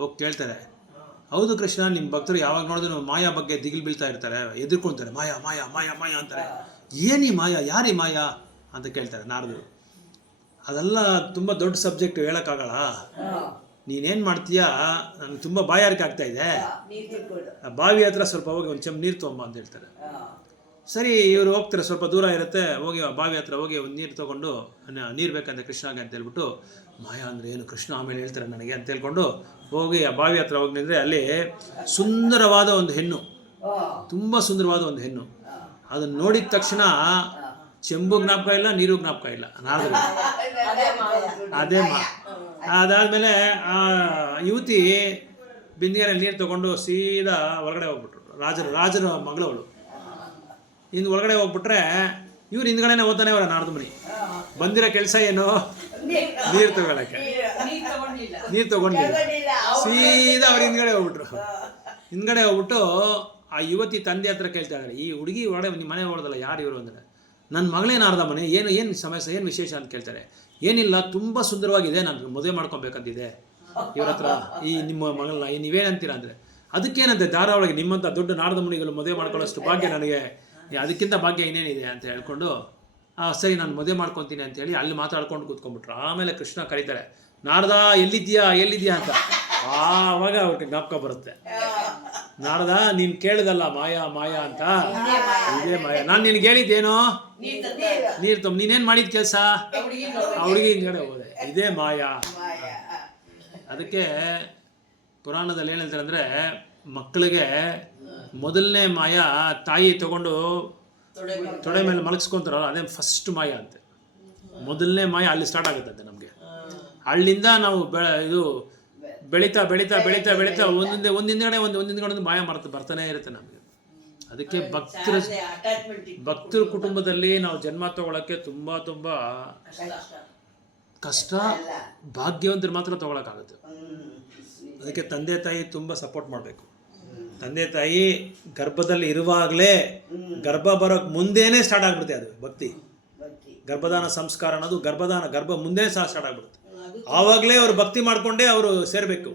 ಹೋಗಿ ಕೇಳ್ತಾರೆ, ಹೌದು ಕೃಷ್ಣ, ನಿಮ್ಮ ಭಕ್ತರು ಯಾವಾಗ ನೋಡಿದ್ರು ಮಾಯಾ ಬಗ್ಗೆ ದಿಗಿಲು ಬೀಳ್ತಾ ಇರ್ತಾರೆ, ಎದುರ್ಕೊಳ್ತಾರೆ, ಮಾಯಾ ಮಾಯಾ ಮಾಯಾ ಮಾಯಾ ಅಂತಾರೆ. ಏನಿ ಮಾಯಾ, ಯಾರಿ ಮಾಯಾ ಅಂತ ಕೇಳ್ತಾರೆ ನಾರದರು. ಅದೆಲ್ಲ ತುಂಬ ದೊಡ್ಡ ಸಬ್ಜೆಕ್ಟ್, ಹೇಳೋಕ್ಕಾಗಲ್ಲ. ನೀನೇನು ಮಾಡ್ತೀಯಾ, ನನಗೆ ತುಂಬ ಬಾಯಾರಿಕೆ ಆಗ್ತಾ ಇದೆ, ಬಾವಿ ಹತ್ರ ಸ್ವಲ್ಪ ಹೋಗಿ ಒಂದು ಚೆಂಬು ನೀರು ತೊಗೊಂಬ ಅಂತ ಹೇಳ್ತಾರೆ. ಸರಿ, ಇವರು ಹೋಗ್ತಾರೆ, ಸ್ವಲ್ಪ ದೂರ ಇರುತ್ತೆ, ಹೋಗಿ ಬಾವಿ ಹತ್ರ ಹೋಗಿ ಒಂದು ನೀರು ತೊಗೊಂಡು, ನೀರು ಬೇಕಂತೆ ಕೃಷ್ಣಗೆ ಅಂತ ಹೇಳ್ಬಿಟ್ಟು, ಮಾಯಾ ಅಂದರೆ ಏನು ಕೃಷ್ಣ ಆಮೇಲೆ ಹೇಳ್ತಾರೆ ನನಗೆ ಅಂತ ಹೇಳ್ಕೊಂಡು ಹೋಗಿ ಆ ಬಾವಿ ಹತ್ರ ಹೋಗಿ ನಿಂದರೆ ಅಲ್ಲಿ ಸುಂದರವಾದ ಒಂದು ಹೆಣ್ಣು, ತುಂಬ ಸುಂದರವಾದ ಒಂದು ಹೆಣ್ಣು. ಅದನ್ನು ನೋಡಿದ ತಕ್ಷಣ ಚೆಂಬು ಜ್ಞಾಪಕ ಇಲ್ಲ, ನೀರು ಜ್ಞಾಪಕ ಇಲ್ಲ, ಅದೇ ಅದಾದಮೇಲೆ ಆ ಯುವತಿ ಬಿಂದಿಗೆಯಲ್ಲಿ ನೀರು ತೊಗೊಂಡು ಸೀದಾ ಹೊರಗಡೆ ಹೋಗ್ಬಿಟ್ರು. ರಾಜರ ಮಗಳವಳು. ಇನ್ನು ಒಳಗಡೆ ಹೋಗ್ಬಿಟ್ರೆ ಇವ್ರು ಹಿಂದ್ಗಡೆನೆ ಓದ್ತಾನೆ ಅವರ ನಾರದ ಮನಿ. ಬಂದಿರೋ ಕೆಲಸ ಏನು, ನೀರು ತಗೊಳಕ್ಕೆ. ನೀರು ತಗೊಂಡಿಲ್ಲ, ಸೀದಾ ಅವ್ರು ಹಿಂದ್ಗಡೆ ಹೋಗ್ಬಿಟ್ಟು ಆ ಯುವತಿ ತಂದೆ ಹತ್ರ ಕೇಳ್ತಾ ಇದ್ದಾರೆ, ಈ ಹುಡುಗಿ ಒಳಗಡೆ ನಿಮ್ಮ ಮನೆ ಹೊಡೆದಲ್ಲ, ಯಾರು ಇವರು ಅಂದರೆ, ನನ್ನ ಮಗಳೇ ನಾರದ ಮನೆ, ಏನು ಸಮಸ್ಯೆ, ಏನು ವಿಶೇಷ ಅಂತ ಕೇಳ್ತಾರೆ. ಏನಿಲ್ಲ, ತುಂಬ ಸುಂದರವಾಗಿದೆ, ನಾನು ಮದುವೆ ಮಾಡ್ಕೊಬೇಕಂತಿದೆ ಇವ್ರ ಹತ್ರ, ಈ ನಿಮ್ಮ ಮಗಳನ್ನ ನೀವೇನಂತೀರಾ ಅಂದರೆ, ಅದಕ್ಕೇನಂತೆ ಧಾರಾವಾಳಿಗೆ ನಿಮ್ಮಂಥ ದೊಡ್ಡ ನಾರದ ಮುನಿಗಳು ಮದುವೆ ಮಾಡ್ಕೊಳ್ಳೋಷ್ಟು ಭಾಗ್ಯ ನನಗೆ, ಅದಕ್ಕಿಂತ ಭಾಗ್ಯ ಇನ್ನೇನಿದೆ ಅಂತ ಹೇಳ್ಕೊಂಡು, ಸರಿ ನಾನು ಮದುವೆ ಮಾಡ್ಕೊತೀನಿ ಅಂತೇಳಿ ಅಲ್ಲಿ ಮಾತಾಡ್ಕೊಂಡು ಕೂತ್ಕೊಂಡ್ಬಿಟ್ರು. ಆಮೇಲೆ ಕೃಷ್ಣ ಕರೀತಾರೆ, ನಾರದ ಎಲ್ಲಿದ್ಯಾ ಅಂತ. ಆವಾಗ ಅವ್ರಿಗೆ ಜ್ಞಾಪಕ ಬರುತ್ತೆ. ನಾರದ ನೀನು ಕೇಳಿದಲ್ಲ ಮಾಯಾ ಮಾಯಾ ಅಂತ, ಇದೇ ಮಾಯಾ. ನಾನು ನಿನ್ಗೆ ಹೇಳಿದ್ದೇನೋ ನೀರು ತುಂಬ, ನೀನೇನು ಮಾಡಿದ ಕೆಲಸ ಹುಡುಗಿ ಹಿಂಗಡೆ ಹೋದೆ, ಇದೇ ಮಾಯಾ. ಅದಕ್ಕೆ ಪುರಾಣದಲ್ಲಿ ಏನು ಹೇಳ್ತಾರೆ ಅಂದರೆ, ಮಕ್ಕಳಿಗೆ ಮೊದಲನೇ ಮಾಯಾ ತಾಯಿ ತಗೊಂಡು ತೊಡೆ ಮೇಲೆ ಮಲಗಿಸ್ಕೊಂತಾರಲ್ಲ, ಅದೇ ಫಸ್ಟ್ ಮಾಯಾ ಅಂತೆ. ಮೊದಲನೇ ಮಾಯ ಅಲ್ಲಿ ಸ್ಟಾರ್ಟ್ ಆಗುತ್ತಂತೆ ನಮಗೆ. ಅಲ್ಲಿಂದ ನಾವು ಇದು ಬೆಳೀತಾ ಬೆಳೀತಾ ಬೆಳೀತಾ ಬೆಳೀತಾ ಒಂದಿಂದಗಡೆ ಒಂದು ಮಾಯ ಬರ್ತಾನೆ ಇರುತ್ತೆ ನಮಗೆ. ಅದಕ್ಕೆ ಭಕ್ತರ ಕುಟುಂಬದಲ್ಲಿ ನಾವು ಜನ್ಮ ತಗೊಳಕ್ಕೆ ತುಂಬ ತುಂಬ ಕಷ್ಟ. ಭಾಗ್ಯವಂತರು ಮಾತ್ರ ತಗೊಳಕ್ಕಾಗುತ್ತೆ. ಅದಕ್ಕೆ ತಂದೆ ತಾಯಿ ತುಂಬ ಸಪೋರ್ಟ್ ಮಾಡಬೇಕು. ತಂದೆ ತಾಯಿ ಗರ್ಭದಲ್ಲಿ ಇರುವಾಗಲೇ, ಗರ್ಭ ಬರೋಕ್ಕೆ ಮುಂದೇನೆ ಸ್ಟಾರ್ಟ್ ಆಗ್ಬಿಡುತ್ತೆ ಅದು ಭಕ್ತಿ. ಗರ್ಭದಾನ ಸಂಸ್ಕಾರ ಅನ್ನೋದು ಗರ್ಭ ಮುಂದೆ ಸಹ ಸ್ಟಾರ್ಟ್ ಆಗ್ಬಿಡುತ್ತೆ. ಆವಾಗಲೇ ಅವರು ಭಕ್ತಿ ಮಾಡಿಕೊಂಡೇ ಅವರು ಸೇರಬೇಕು,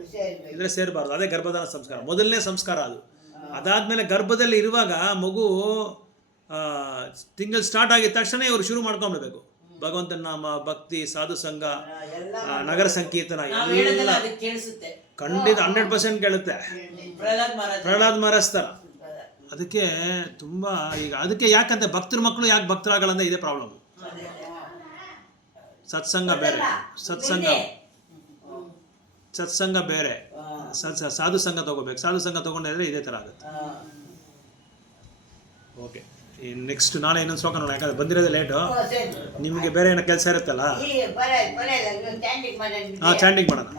ಇದ್ರೆ ಸೇರಬಾರ್ದು. ಅದೇ ಗರ್ಭದಾನ ಸಂಸ್ಕಾರ, ಮೊದಲನೇ ಸಂಸ್ಕಾರ ಅದು. ಅದಾದಮೇಲೆ ಗರ್ಭದಲ್ಲಿ ಇರುವಾಗ ಮಗು ತಿಂಗಳು ಸ್ಟಾರ್ಟ್ ಆಗಿದ ತಕ್ಷಣ ಇವರು ಶುರು ಮಾಡ್ಕೊಂಡ್ಬಿಡ್ಬೇಕು. ಭಗವಂತನ ನಾಮ, ಭಕ್ತಿ, ಸಾಧು ಸಂಘ, ನಗರ ಸಂಕೀರ್ತನ ಎಲ್ಲ ಖಂಡಿತ 100% ಕೇಳುತ್ತೆ. ಪ್ರಹ್ಲಾದ್ ಮಹಾರಾಜ್ ಥರ. ಅದಕ್ಕೆ ತುಂಬ ಈಗ ಅದಕ್ಕೆ ಯಾಕಂತ ಭಕ್ತರ ಮಕ್ಕಳು ಯಾಕೆ ಭಕ್ತರಾಗಲ್ಲ ಅಂದ್ರೆ ಇದೇ ಪ್ರಾಬ್ಲಮ್. ಸತ್ಸಂಗ ಬೇರೆ, ಸತ್ಸಂಗ ಬೇರೆ, ಸಾಧು ಸಂಘ ತಗೋಬೇಕು. ಸಾಧು ಸಂಘ ತಗೊಂಡಿದ್ರೆ ಇದೇ ಥರ ಆಗುತ್ತೆ. ಓಕೆ, ನೆಕ್ಸ್ಟ್ ನಾಳೆ ಇನ್ನೊಂದು ಶ್ಲೋಕ ನೋಡೋಣ, ಯಾಕಂದ್ರೆ ಬಂದಿರೋದೇ ಲೇಟು. ನಿಮಗೆ ಬೇರೆ ಏನೋ ಕೆಲಸ ಇರುತ್ತಲ್ಲ, ಚಾಂಟಿಂಗ್ ಮಾಡೋಣ.